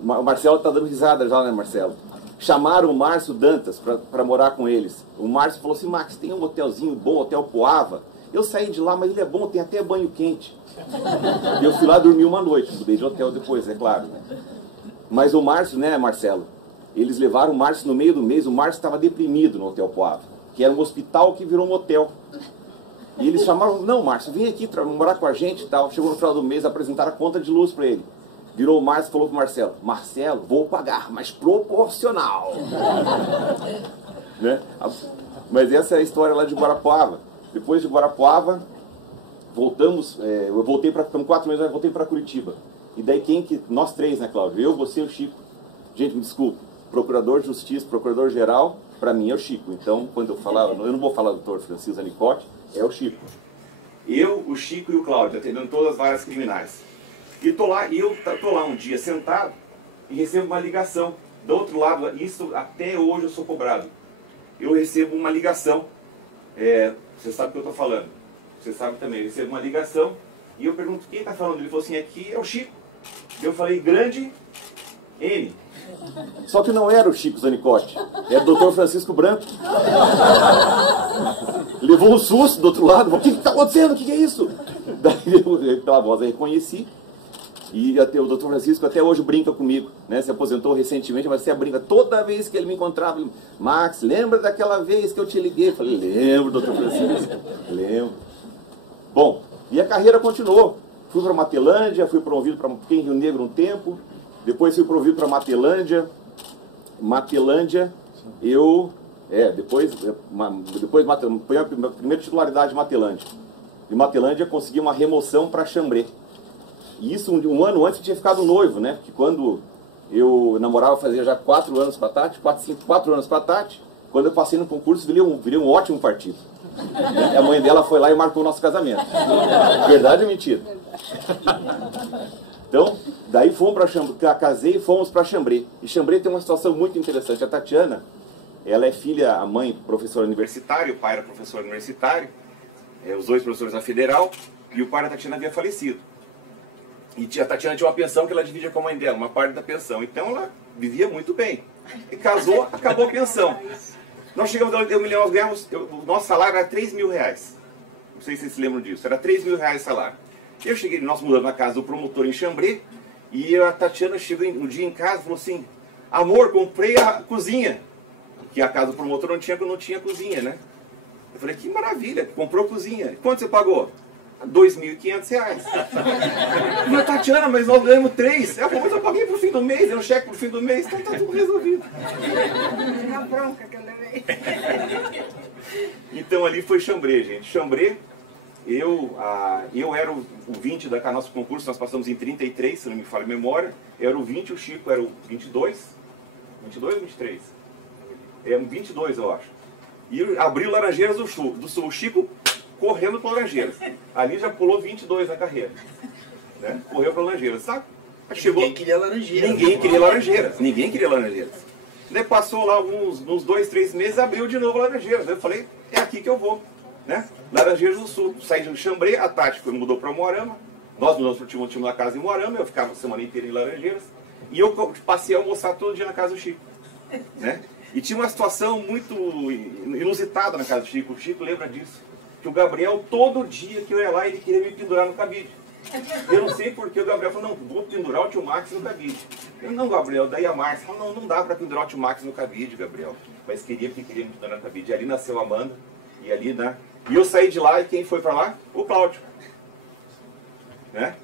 Marcelo está dando risada já, né, Marcelo? Chamaram o Márcio Dantas para morar com eles. O Márcio falou assim: Max, tem um hotelzinho bom, Hotel Poava. Eu saí de lá, mas ele é bom, tem até banho quente. E eu fui lá dormir uma noite, mudei de hotel depois, é claro, né? Mas o Márcio, né, Marcelo? Eles levaram o Márcio no meio do mês, o Márcio estava deprimido no Hotel Poava, que era um hospital que virou um hotel. E eles chamaram: não, Márcio, vem aqui morar com a gente e tal. Chegou no final do mês, apresentaram a conta de luz para ele. Virou o Márcio e falou para o Marcelo: Marcelo, vou pagar, mas proporcional. Né? Mas essa é a história lá de Guarapuava. Depois de Guarapuava, voltamos, eu voltei para, ficamos 4 meses, eu voltei para Curitiba. E daí nós três, né, Cláudio? Eu, você e o Chico. Gente, me desculpe, procurador de justiça, procurador-geral, para mim é o Chico. Então, quando eu falava, eu não vou falar do doutor Francisco Zanicotti, é o Chico. Eu, o Chico e o Cláudio, atendendo todas as varas criminais. E tô lá um dia sentado e recebo uma ligação. Do outro lado, isso até hoje eu sou cobrado. Eu recebo uma ligação, você sabe o que eu estou falando, você sabe também, eu recebo uma ligação e eu pergunto: quem está falando? Ele falou assim: aqui é o Chico. Eu falei: grande N. Só que não era o Chico Zanicotti, era o doutor Francisco Branco. Levou um susto do outro lado: o que está acontecendo? O que é isso? Daí eu, pela voz, eu reconheci. E até o doutor Francisco até hoje brinca comigo, né? Se aposentou recentemente, mas você brinca. Toda vez que ele me encontrava, ele: Max, lembra daquela vez que eu te liguei? Eu falei: lembro, doutor Francisco, lembro. Bom, e a carreira continuou. Fui para Matelândia, fui promovido para Rio Negro um tempo, depois fui promovido para Matelândia. Depois foi a primeira titularidade de Matelândia. De Matelândia consegui uma remoção para Xambrê. E isso um ano antes eu tinha ficado noivo, né? Porque quando eu namorava, fazia já 4 anos com a Tati, 4 anos com a Tati, quando eu passei no concurso, virei um ótimo partido. E a mãe dela foi lá e marcou o nosso casamento. Verdade ou mentira? Então, daí fomos para Xambrê, casei e fomos para Xambrê. E Xambrê tem uma situação muito interessante. A Tatiana, ela é filha, a mãe professora universitária, o pai era professor universitário, os dois professores na Federal, e o pai da Tatiana havia falecido. E a Tatiana tinha uma pensão que ela dividia com a mãe dela, uma parte da pensão. Então ela vivia muito bem. E casou, acabou a pensão. Nós chegamos ao milhão, nós ganhamos, o nosso salário era 3 mil reais. Não sei se vocês se lembram disso, era 3 mil reais o salário. Eu cheguei, nós mudamos na casa do promotor em Xambrê, e a Tatiana chegou um dia em casa e falou assim, amor, comprei a cozinha. Que a casa do promotor não tinha cozinha, né? Eu falei, que maravilha, comprou cozinha. Quanto você pagou? R$2.500. Mas Tatiana, mas nós ganhamos 3. Ela falou, mas eu paguei pro fim do mês, eu cheque pro fim do mês, então tá tudo resolvido. Na bronca que eu levei. Então ali foi Xambrê, gente. Xambrê, eu era o 20 da nosso concurso, nós passamos em 33, se não me falha a memória. Eu era o 20, o Chico era o 22. 22 ou 23? É 22, eu acho. E abriu Laranjeiras do Sul. O Chico correndo para Laranjeiras. Ali já pulou 22 na carreira. Né? Correu para Laranjeiras, sabe? Chegou... Ninguém queria Laranjeiras. Ninguém queria Laranjeiras. Ninguém queria Laranjeiras. Daí passou lá uns 2, 3 meses, abriu de novo Laranjeiras. Eu falei, é aqui que eu vou. Né? Laranjeiras do Sul. Saí de Xambrê, a Tati mudou para Moarama. Nós mudamos para o time da casa em Moarama. Eu ficava a semana inteira em Laranjeiras. E eu passei a almoçar todo dia na casa do Chico. Né? E tinha uma situação muito inusitada na casa do Chico. O Chico lembra disso. Que o Gabriel, todo dia que eu ia lá, ele queria me pendurar no cabide. Eu não sei porque o Gabriel falou, não, vou pendurar o tio Max no cabide. Eu, não, Gabriel, daí a Márcia falou, não dá para pendurar o tio Max no cabide, Gabriel. Mas queria me pendurar no cabide. E ali nasceu a Amanda, e ali, né? E eu saí de lá, e quem foi para lá? O Cláudio. Né?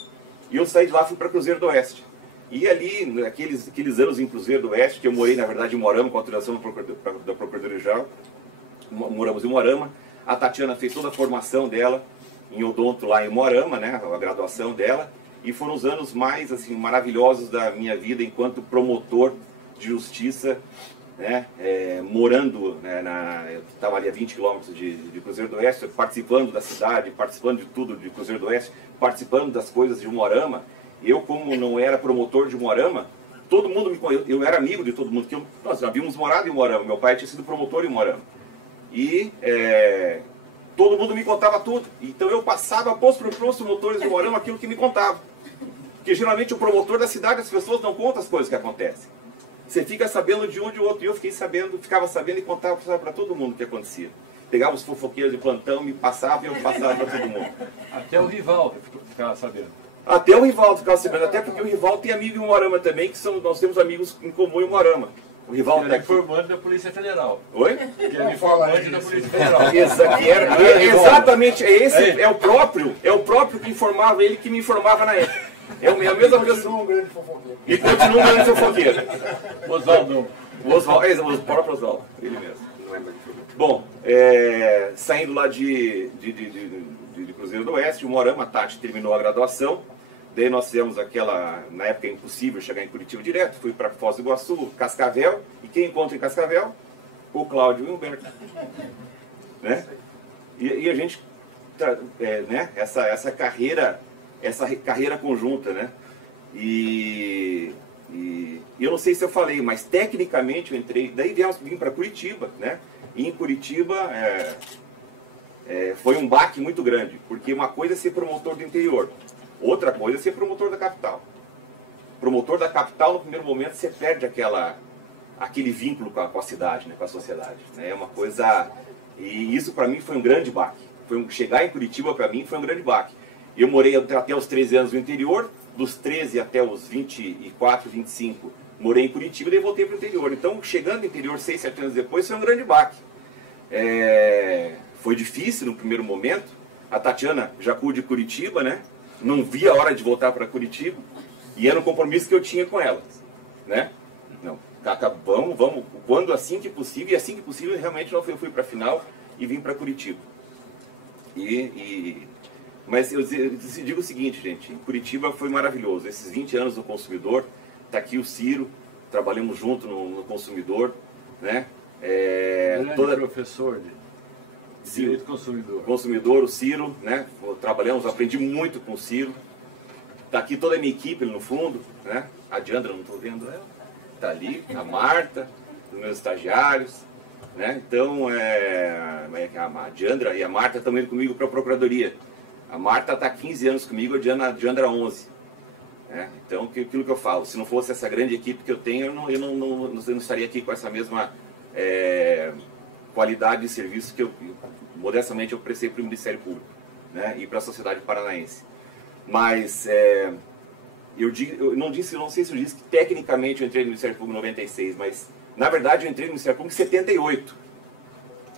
E eu saí de lá, fui para Cruzeiro do Oeste. E ali, naqueles anos em Cruzeiro do Oeste, que eu morei, na verdade, em Moarama, com a autorização da Procuradoria-Geral, moramos em Moarama. A Tatiana fez toda a formação dela em odonto lá em Moarama, né, a graduação dela, e foram os anos mais assim, maravilhosos da minha vida enquanto promotor de justiça, né, morando, né, eu estava ali a 20 quilômetros de Cruzeiro do Oeste, participando da cidade, participando de tudo de Cruzeiro do Oeste, participando das coisas de Moarama. Eu, como não era promotor de Moarama, todo mundo me conhecia, eu era amigo de todo mundo, que nós já havíamos morado em Moarama, meu pai tinha sido promotor em Moarama. E todo mundo me contava tudo. Então eu passava para os promotores de Moarama aquilo que me contavam. Porque geralmente o promotor da cidade, as pessoas não contam as coisas que acontecem. Você fica sabendo de um de outro. E eu ficava sabendo e contava para todo mundo o que acontecia. Pegava os fofoqueiros de plantão, me passava e eu passava para todo mundo. Até o Rivaldo ficava sabendo. Até o Rivaldo ficava sabendo. Até porque o Rivaldo tem amigo em Moarama também, que nós temos amigos em comum em Moarama. O Rivaldo é informante da Polícia Federal. Oi? Que é informante da Polícia Federal. Exatamente, esse é o próprio que informava ele, que me informava na época. É a mesma pessoa. Um grande fofoqueiro. E continua um grande fofoqueiro. Oswaldo. O próprio Oswaldo, ele mesmo. Bom, saindo lá de Cruzeiro do Oeste, o Moarama, a Tati terminou a graduação. Daí nós fizemos na época impossível chegar em Curitiba direto, fui para Foz do Iguaçu, Cascavel, e quem encontra em Cascavel? O Cláudio e o Humberto. Né? E a gente, né? essa carreira conjunta, né? E eu não sei se eu falei, mas tecnicamente eu entrei, daí vim para Curitiba, né? E em Curitiba foi um baque muito grande, porque uma coisa é ser promotor do interior, outra coisa é ser promotor da capital. Promotor da capital, no primeiro momento, você perde aquele vínculo com a cidade, né, com a sociedade. Né? É uma coisa... E isso para mim foi um grande baque. Chegar em Curitiba para mim foi um grande baque. Eu morei até os 13 anos no interior, dos 13 até os 24, 25, morei em Curitiba e daí voltei para o interior. Então, chegando no interior 6, 7 anos depois, foi um grande baque. Foi difícil no primeiro momento. A Tatiana Jacu de Curitiba, né? Não via a hora de voltar para Curitiba. E era um compromisso que eu tinha com ela. Né? Não, vamos, quando assim que possível. E assim que possível, realmente eu fui para a final e vim para Curitiba. Mas eu digo o seguinte, gente. Em Curitiba foi maravilhoso. Esses 20 anos no Consumidor. Está aqui o Ciro. Trabalhamos junto no Consumidor. Né? Professor de Direito Consumidor. Consumidor, o Ciro, né? Trabalhamos, aprendi muito com o Ciro. Está aqui toda a minha equipe ali no fundo, né? A Diandra, não estou vendo ela. Está ali, a Marta, os meus estagiários, né? Então, a Diandra e a Marta estão indo comigo para a Procuradoria. A Marta está há 15 anos comigo, a Diandra 11. Né? Então, aquilo que eu falo, se não fosse essa grande equipe que eu tenho, eu não estaria aqui com essa mesma qualidade de serviço que modestamente eu prestei para o Ministério Público, né, e para a sociedade paranaense. Mas eu não sei se eu disse que tecnicamente eu entrei no Ministério Público em 96, mas na verdade eu entrei no Ministério Público em 78.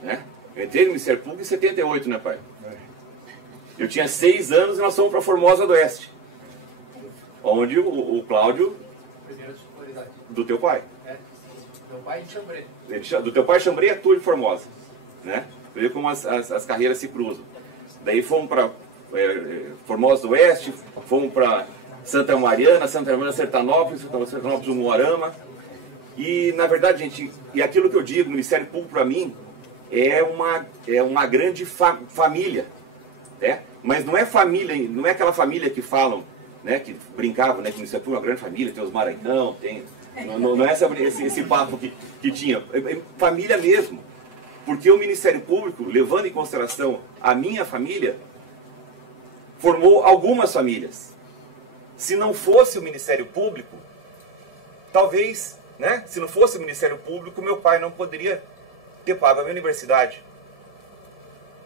Né? Eu entrei no Ministério Público em 78, né, pai? Eu tinha 6 anos e nós fomos para Formosa do Oeste, onde o Cláudio, do teu pai. Meu pai de Xambrê. Do teu pai Xambrê é tu de Formosa. Né? Você vê como as carreiras se cruzam. Daí fomos para Formosa do Oeste, fomos para Santa Mariana, Sertanópolis, Umuarama. E, na verdade, gente, e aquilo que eu digo, o Ministério Público, para mim, é uma grande família. Né? Mas não é família, não é aquela família que falam, né, que brincavam, né, que o Ministério Público é uma grande família, tem os Maranhão, tem... Não é esse papo que tinha. É família mesmo. Porque o Ministério Público, levando em consideração a minha família, formou algumas famílias. Se não fosse o Ministério Público, talvez, né, se não fosse o Ministério Público, meu pai não poderia ter pago a minha universidade.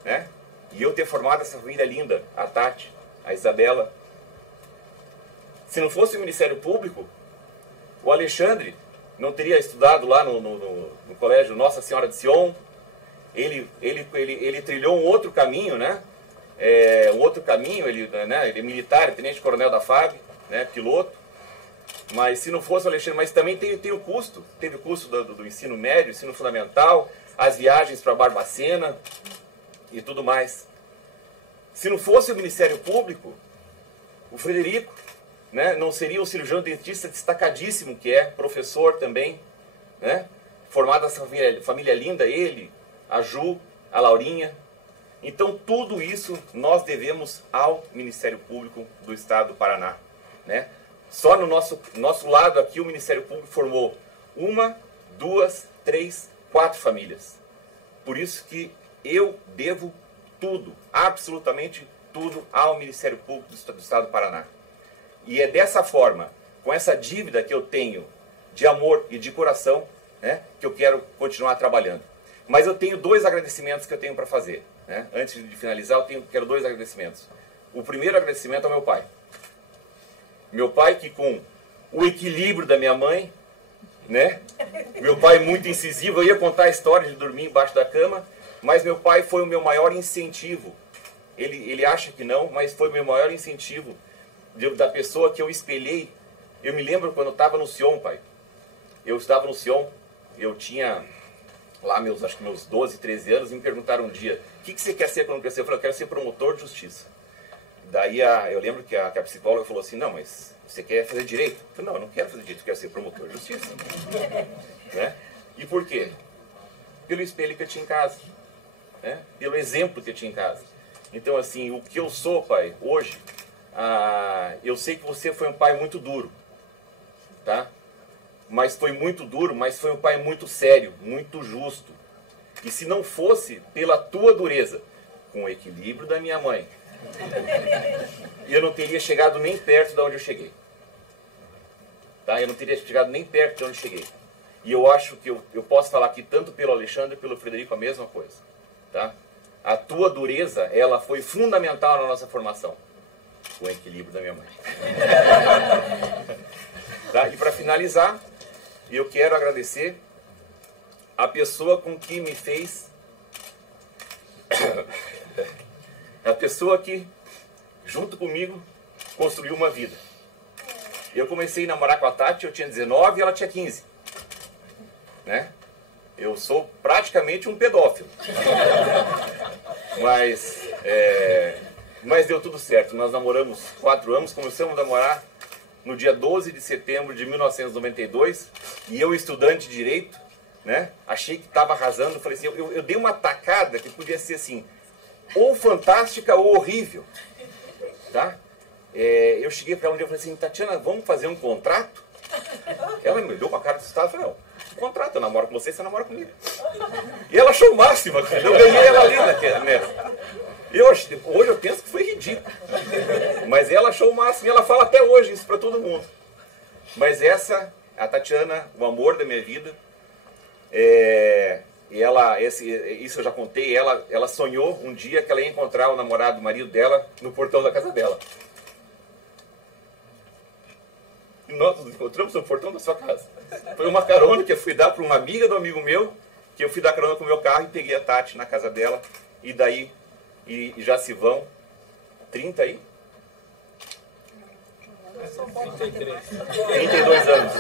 Né? E eu ter formado essa família linda, a Tati, a Isabela. Se não fosse o Ministério Público, o Alexandre não teria estudado lá no colégio Nossa Senhora de Sion. Ele trilhou um outro caminho, né? Um outro caminho, ele é militar, tenente-coronel da FAB, né? Piloto. Mas se não fosse o Alexandre, mas também tem o custo. Teve o custo do ensino médio, ensino fundamental, as viagens para Barbacena e tudo mais. Se não fosse o Ministério Público, o Frederico, né, não seria um cirurgião dentista destacadíssimo que é, professor também, né, formado essa família linda, ele, a Ju, a Laurinha. Então tudo isso nós devemos ao Ministério Público do Estado do Paraná. Né? Só no nosso lado aqui o Ministério Público formou 1, 2, 3, 4 famílias. Por isso que eu devo tudo, absolutamente tudo ao Ministério Público do Estado do Paraná. E é dessa forma, com essa dívida que eu tenho de amor e de coração, né, que eu quero continuar trabalhando. Mas eu tenho 2 agradecimentos que eu tenho para fazer. Né? Antes de finalizar, quero 2 agradecimentos. O primeiro agradecimento ao meu pai. Meu pai que, com o equilíbrio da minha mãe, né, meu pai muito incisivo, eu ia contar a história de dormir embaixo da cama, mas meu pai foi o meu maior incentivo. Ele acha que não, mas foi o meu maior incentivo da pessoa que eu espelhei. Eu me lembro quando eu estava no Sion, pai. Eu estava no Sion, eu tinha lá acho que meus 12, 13 anos, e me perguntaram um dia, o que você quer ser quando crescer? Eu falei, eu quero ser promotor de justiça. Daí eu lembro que a psicóloga falou assim, não, mas você quer fazer direito? Eu falei, não, eu não quero fazer direito, eu quero ser promotor de justiça. Né? E por quê? Pelo espelho que eu tinha em casa. Né? Pelo exemplo que eu tinha em casa. Então, assim, o que eu sou, pai, hoje, eu sei que você foi um pai muito duro, tá? Mas foi muito duro, mas foi um pai muito sério, muito justo. E se não fosse pela tua dureza, com o equilíbrio da minha mãe, eu não teria chegado nem perto de onde eu cheguei. Tá? Eu não teria chegado nem perto de onde eu cheguei. E eu acho que eu posso falar aqui tanto pelo Alexandre e pelo Frederico a mesma coisa. Tá? A tua dureza, ela foi fundamental na nossa formação. Com o equilíbrio da minha mãe. Tá? E para finalizar, eu quero agradecer a pessoa com que me fez... a pessoa que, junto comigo, construiu uma vida. Eu comecei a namorar com a Tati, eu tinha 19 e ela tinha 15. Né? Eu sou praticamente um pedófilo. Mas deu tudo certo. Nós namoramos 4 anos, começamos a namorar no dia 12 de setembro de 1992. E eu, estudante de Direito, né, achei que estava arrasando. Falei assim, eu dei uma tacada que podia ser assim, ou fantástica ou horrível. Tá? Eu cheguei para ela um dia e falei assim, Tatiana, vamos fazer um contrato? Ela me olhou com a cara assustada e falou, não, contrato, eu namoro com você, você namora comigo. E ela achou o máximo, eu ganhei ela ali nessa. Hoje eu penso que foi ridículo. Mas ela achou o máximo e ela fala até hoje isso para todo mundo. Mas essa, a Tatiana, o amor da minha vida, isso eu já contei, ela sonhou um dia que ela ia encontrar o namorado, o marido dela, no portão da casa dela. E nós nos encontramos no portão da sua casa. Foi uma carona que eu fui dar para uma amiga do amigo meu, que eu fui dar carona com o meu carro e peguei a Tati na casa dela. E daí, já se vão 30 aí? 32 anos.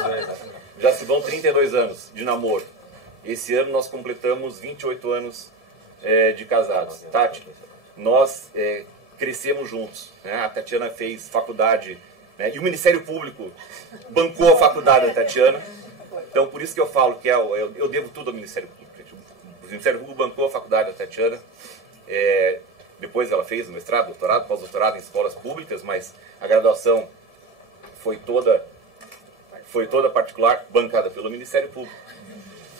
Já se vão 32 anos de namoro. Esse ano nós completamos 28 anos de casados. Tati, nós crescemos juntos. Né? A Tatiana fez faculdade, né? E o Ministério Público bancou a faculdade da Tatiana. Então por isso que eu falo que eu devo tudo ao Ministério Público. O Ministério Público bancou a faculdade da Tatiana. Depois ela fez o mestrado, doutorado, pós-doutorado em escolas públicas, mas a graduação foi toda particular, bancada pelo Ministério Público.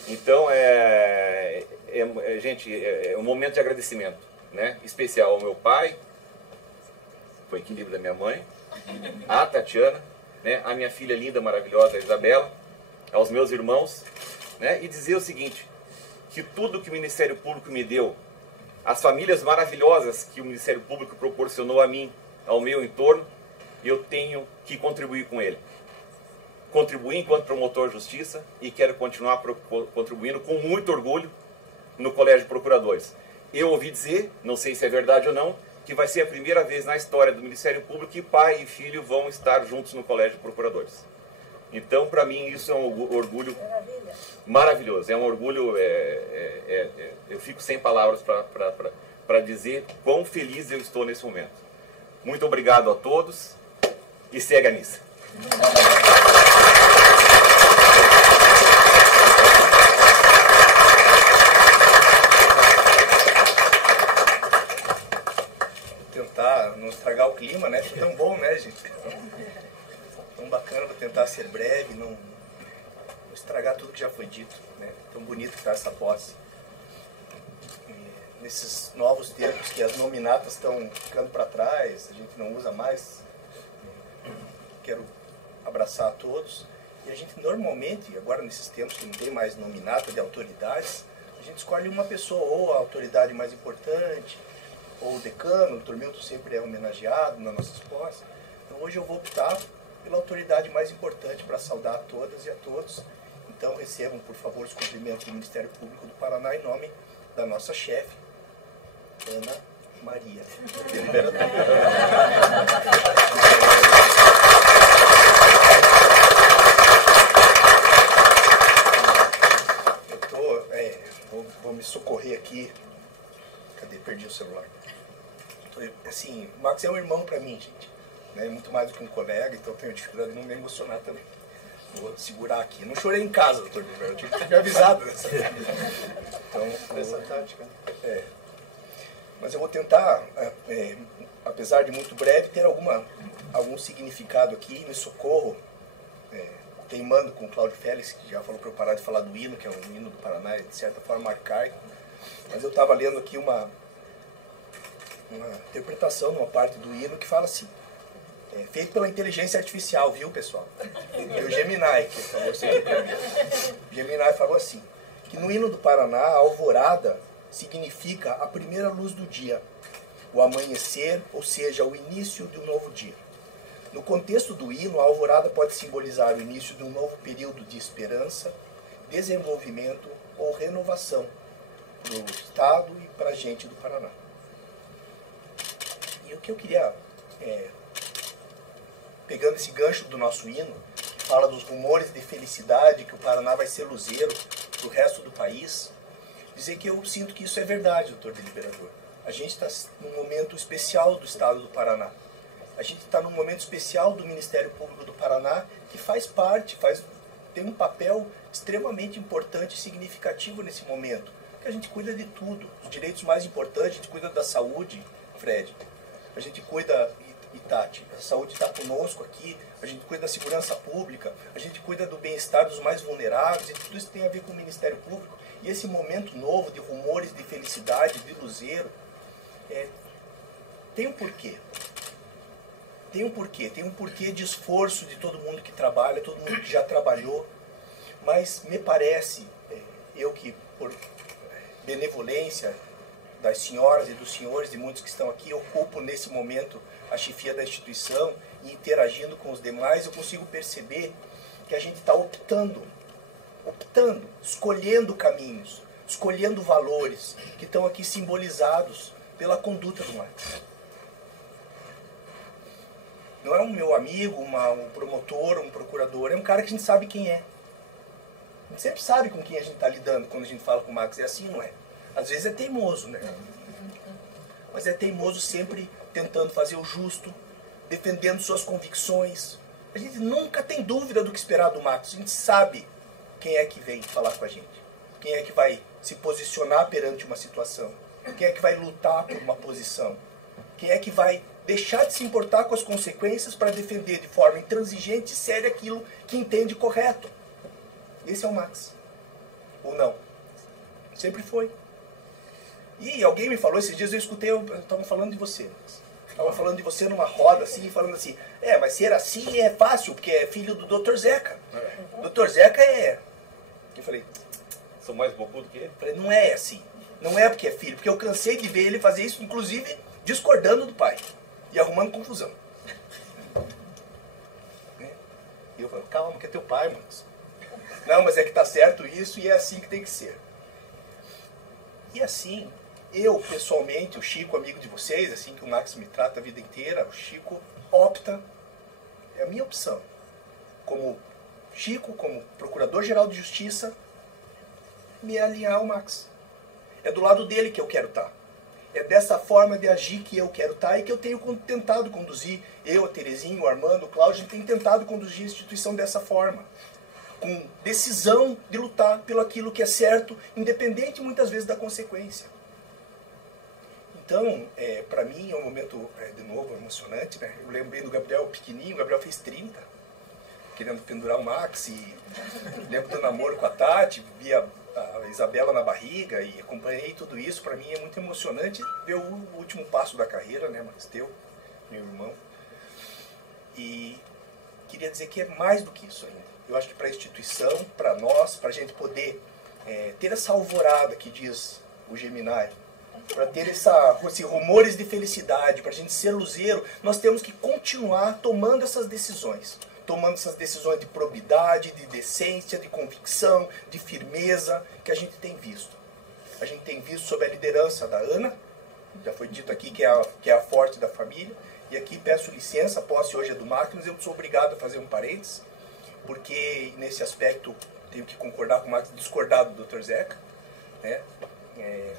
Então, gente, é um momento de agradecimento, né? Especial ao meu pai, foi equilíbrio da minha mãe, à Tatiana, né? A minha filha linda, maravilhosa, a Isabela, aos meus irmãos, né? E dizer o seguinte, que tudo que o Ministério Público me deu, as famílias maravilhosas que o Ministério Público proporcionou a mim, ao meu entorno, eu tenho que contribuir com ele. Contribuir enquanto promotor de justiça e quero continuar contribuindo com muito orgulho no Colégio de Procuradores. Eu ouvi dizer, não sei se é verdade ou não, que vai ser a primeira vez na história do Ministério Público que pai e filho vão estar juntos no Colégio de Procuradores. Então, para mim, isso é um orgulho maravilhoso. É um orgulho, eu fico sem palavras para dizer quão feliz eu estou nesse momento. Muito obrigado a todos e segue a missa. Tentar não estragar o clima, né? Foi tão bom, né, gente? Tão bacana, vou tentar ser breve, não estragar tudo que já foi dito, né? Tão bonito que está essa posse. E nesses novos tempos que as nominatas estão ficando para trás, a gente não usa mais, quero abraçar a todos. E a gente normalmente, agora nesses tempos que não tem mais nominata de autoridades, a gente escolhe uma pessoa, ou a autoridade mais importante, ou o decano, o Dr. Milton sempre é homenageado nas nossas posses. Então hoje eu vou optar pela autoridade mais importante para saudar a todas e a todos. Então recebam, por favor, os cumprimentos do Ministério Público do Paraná em nome da nossa chefe, Ana Maria. Vou me socorrer aqui. Cadê? Perdi o celular. Assim, o Max é um irmão para mim, gente. Né? Muito mais do que um colega, então eu tenho dificuldade de não me emocionar também. Vou segurar aqui. Não chorei em casa, doutor Guilherme. Eu tive que ter avisado dessa. Então, essa tática. Mas eu vou tentar, apesar de muito breve, ter algum significado aqui. Me socorro, teimando com o Cláudio Félix, que já falou para eu parar de falar do hino, que é um hino do Paraná, de certa forma arcaico. Mas eu estava lendo aqui uma interpretação numa parte do hino que fala assim, feito pela inteligência artificial, viu, pessoal? E o Gemini, que falou assim, o Gemini falou assim, que no hino do Paraná, a alvorada significa a primeira luz do dia, o amanhecer, ou seja, o início de um novo dia. No contexto do hino, a alvorada pode simbolizar o início de um novo período de esperança, desenvolvimento ou renovação para o Estado e para a gente do Paraná. E o que eu queria, pegando esse gancho do nosso hino, que fala dos rumores de felicidade, que o Paraná vai ser luzeiro para o resto do país, dizer que eu sinto que isso é verdade, doutor deliberador. A gente está num momento especial do Estado do Paraná. A gente está num momento especial do Ministério Público do Paraná, que faz parte, tem um papel extremamente importante e significativo nesse momento. Porque a gente cuida de tudo. Os direitos mais importantes, a gente cuida da saúde, Fred. A gente cuida, e Tati, a saúde está conosco aqui. A gente cuida da segurança pública. A gente cuida do bem-estar dos mais vulneráveis. E tudo isso tem a ver com o Ministério Público. E esse momento novo de rumores de felicidade, de luzeiro, tem um porquê. Tem um porquê de esforço de todo mundo que trabalha, todo mundo que já trabalhou, mas me parece, eu que por benevolência das senhoras e dos senhores e muitos que estão aqui, ocupo nesse momento a chefia da instituição e interagindo com os demais, eu consigo perceber que a gente está optando, escolhendo caminhos, escolhendo valores que estão aqui simbolizados pela conduta do Max. Não é um meu amigo, um promotor, um procurador, é um cara que a gente sabe quem é. A gente sempre sabe com quem a gente está lidando quando a gente fala com o Max. É assim, não é? Às vezes é teimoso, né? Mas é teimoso sempre tentando fazer o justo, defendendo suas convicções. A gente nunca tem dúvida do que esperar do Max. A gente sabe quem é que vem falar com a gente. Quem é que vai se posicionar perante uma situação. Quem é que vai lutar por uma posição. Quem é que vai deixar de se importar com as consequências para defender de forma intransigente e séria aquilo que entende correto. Esse é o Max. Ou não? Sempre foi. E alguém me falou, esses dias eu escutei, eu estava falando de você. Estava falando de você numa roda, assim, falando assim, mas ser assim é fácil, porque é filho do Dr. Zeca. O Dr. Zeca é... Eu falei... Sou mais bocudo que ele? Eu falei, não é assim. Não é porque é filho, porque eu cansei de ver ele fazer isso, inclusive discordando do pai. E arrumando confusão. E eu falo, calma, que é teu pai, Max. Não, mas é que tá certo isso e é assim que tem que ser. E assim, eu pessoalmente, o Chico, amigo de vocês, assim que o Max me trata a vida inteira, o Chico opta, é a minha opção, como Chico, como Procurador-Geral de Justiça, me alinhar ao Max. É do lado dele que eu quero estar. É dessa forma de agir que eu quero estar e que eu tenho tentado conduzir. Eu, a Terezinha, o Armando, o Cláudio, a gente tem tentado conduzir a instituição dessa forma. Com decisão de lutar pelo aquilo que é certo, independente muitas vezes da consequência. Então, para mim é um momento, de novo, emocionante, né? Eu lembro bem do Gabriel pequenininho, o Gabriel fez 30, querendo pendurar o Max, e lembro do namoro com a Tati, via a Isabela na barriga e acompanhei tudo isso. Para mim é muito emocionante ver o último passo da carreira, né, Max, teu, meu irmão. E queria dizer que é mais do que isso ainda. Eu acho que para a instituição, para nós, para a gente poder ter essa alvorada que diz o Gemini, para ter esse rumores de felicidade, para a gente ser luzeiro, nós temos que continuar tomando essas decisões. Tomando essas decisões de probidade, de decência, de convicção, de firmeza, que a gente tem visto. A gente tem visto sob a liderança da Ana, já foi dito aqui que é a forte da família, e aqui peço licença, a posse hoje é do Max, mas eu sou obrigado a fazer um parênteses, porque nesse aspecto tenho que concordar com o Max, discordar do Dr. Zeca, né?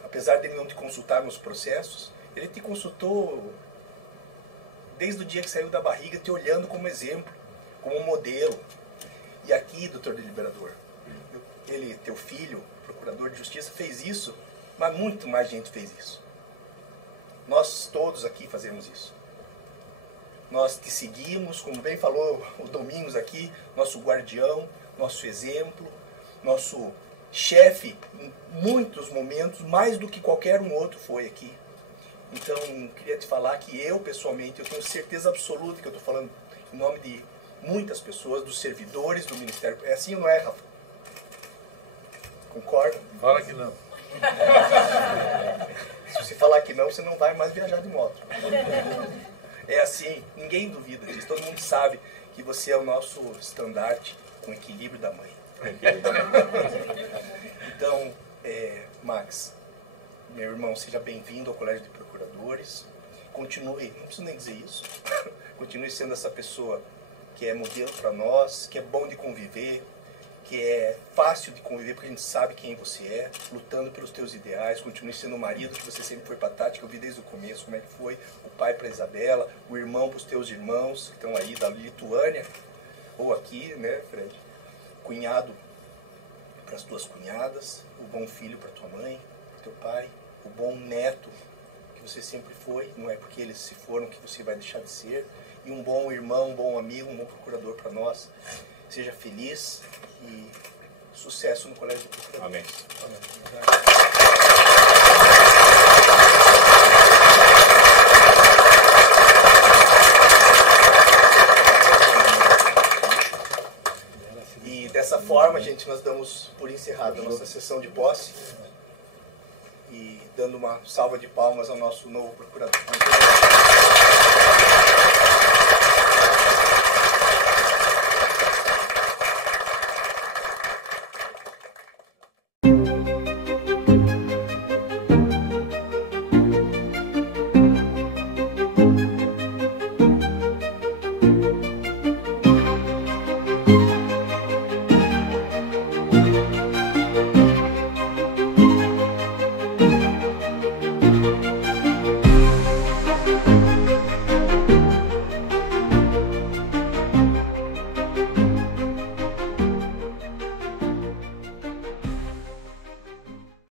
Apesar dele não te consultar nos processos, ele te consultou desde o dia que saiu da barriga, te olhando como exemplo, como modelo. E aqui, doutor deliberador, ele, teu filho, procurador de justiça, fez isso, mas muito mais gente fez isso. Nós todos aqui fazemos isso. Nós te seguimos, como bem falou o Domingos aqui, nosso guardião, nosso exemplo, nosso chefe em muitos momentos, mais do que qualquer um outro foi aqui. Então, queria te falar que eu, pessoalmente, eu tenho certeza absoluta que eu estou falando em nome de muitas pessoas, dos servidores do Ministério. É assim ou não é, Rafa? Concorda? Fala que não. Se você falar que não, você não vai mais viajar de moto. É assim, ninguém duvida disso. Todo mundo sabe que você é o nosso estandarte com o equilíbrio da mãe. Então, Max, meu irmão, seja bem-vindo ao Colégio de Procuradores. Continue, não preciso nem dizer isso, continue sendo essa pessoa que é modelo para nós, que é bom de conviver, que é fácil de conviver porque a gente sabe quem você é, lutando pelos teus ideais. Continue sendo o marido que você sempre foi para a Tati, que eu vi desde o começo como é que foi, o pai para a Isabela, o irmão para os teus irmãos que estão aí da Lituânia, ou aqui, né, Fred? Cunhado para as tuas cunhadas, o bom filho para tua mãe, teu pai, o bom neto que você sempre foi, não é porque eles se foram que você vai deixar de ser, e um bom irmão, um bom amigo, um bom procurador para nós. Seja feliz e sucesso no Colégio de Procuradores. Amém. E dessa forma, gente, nós damos por encerrada a nossa sessão de posse. e dando uma salva de palmas ao nosso novo procurador.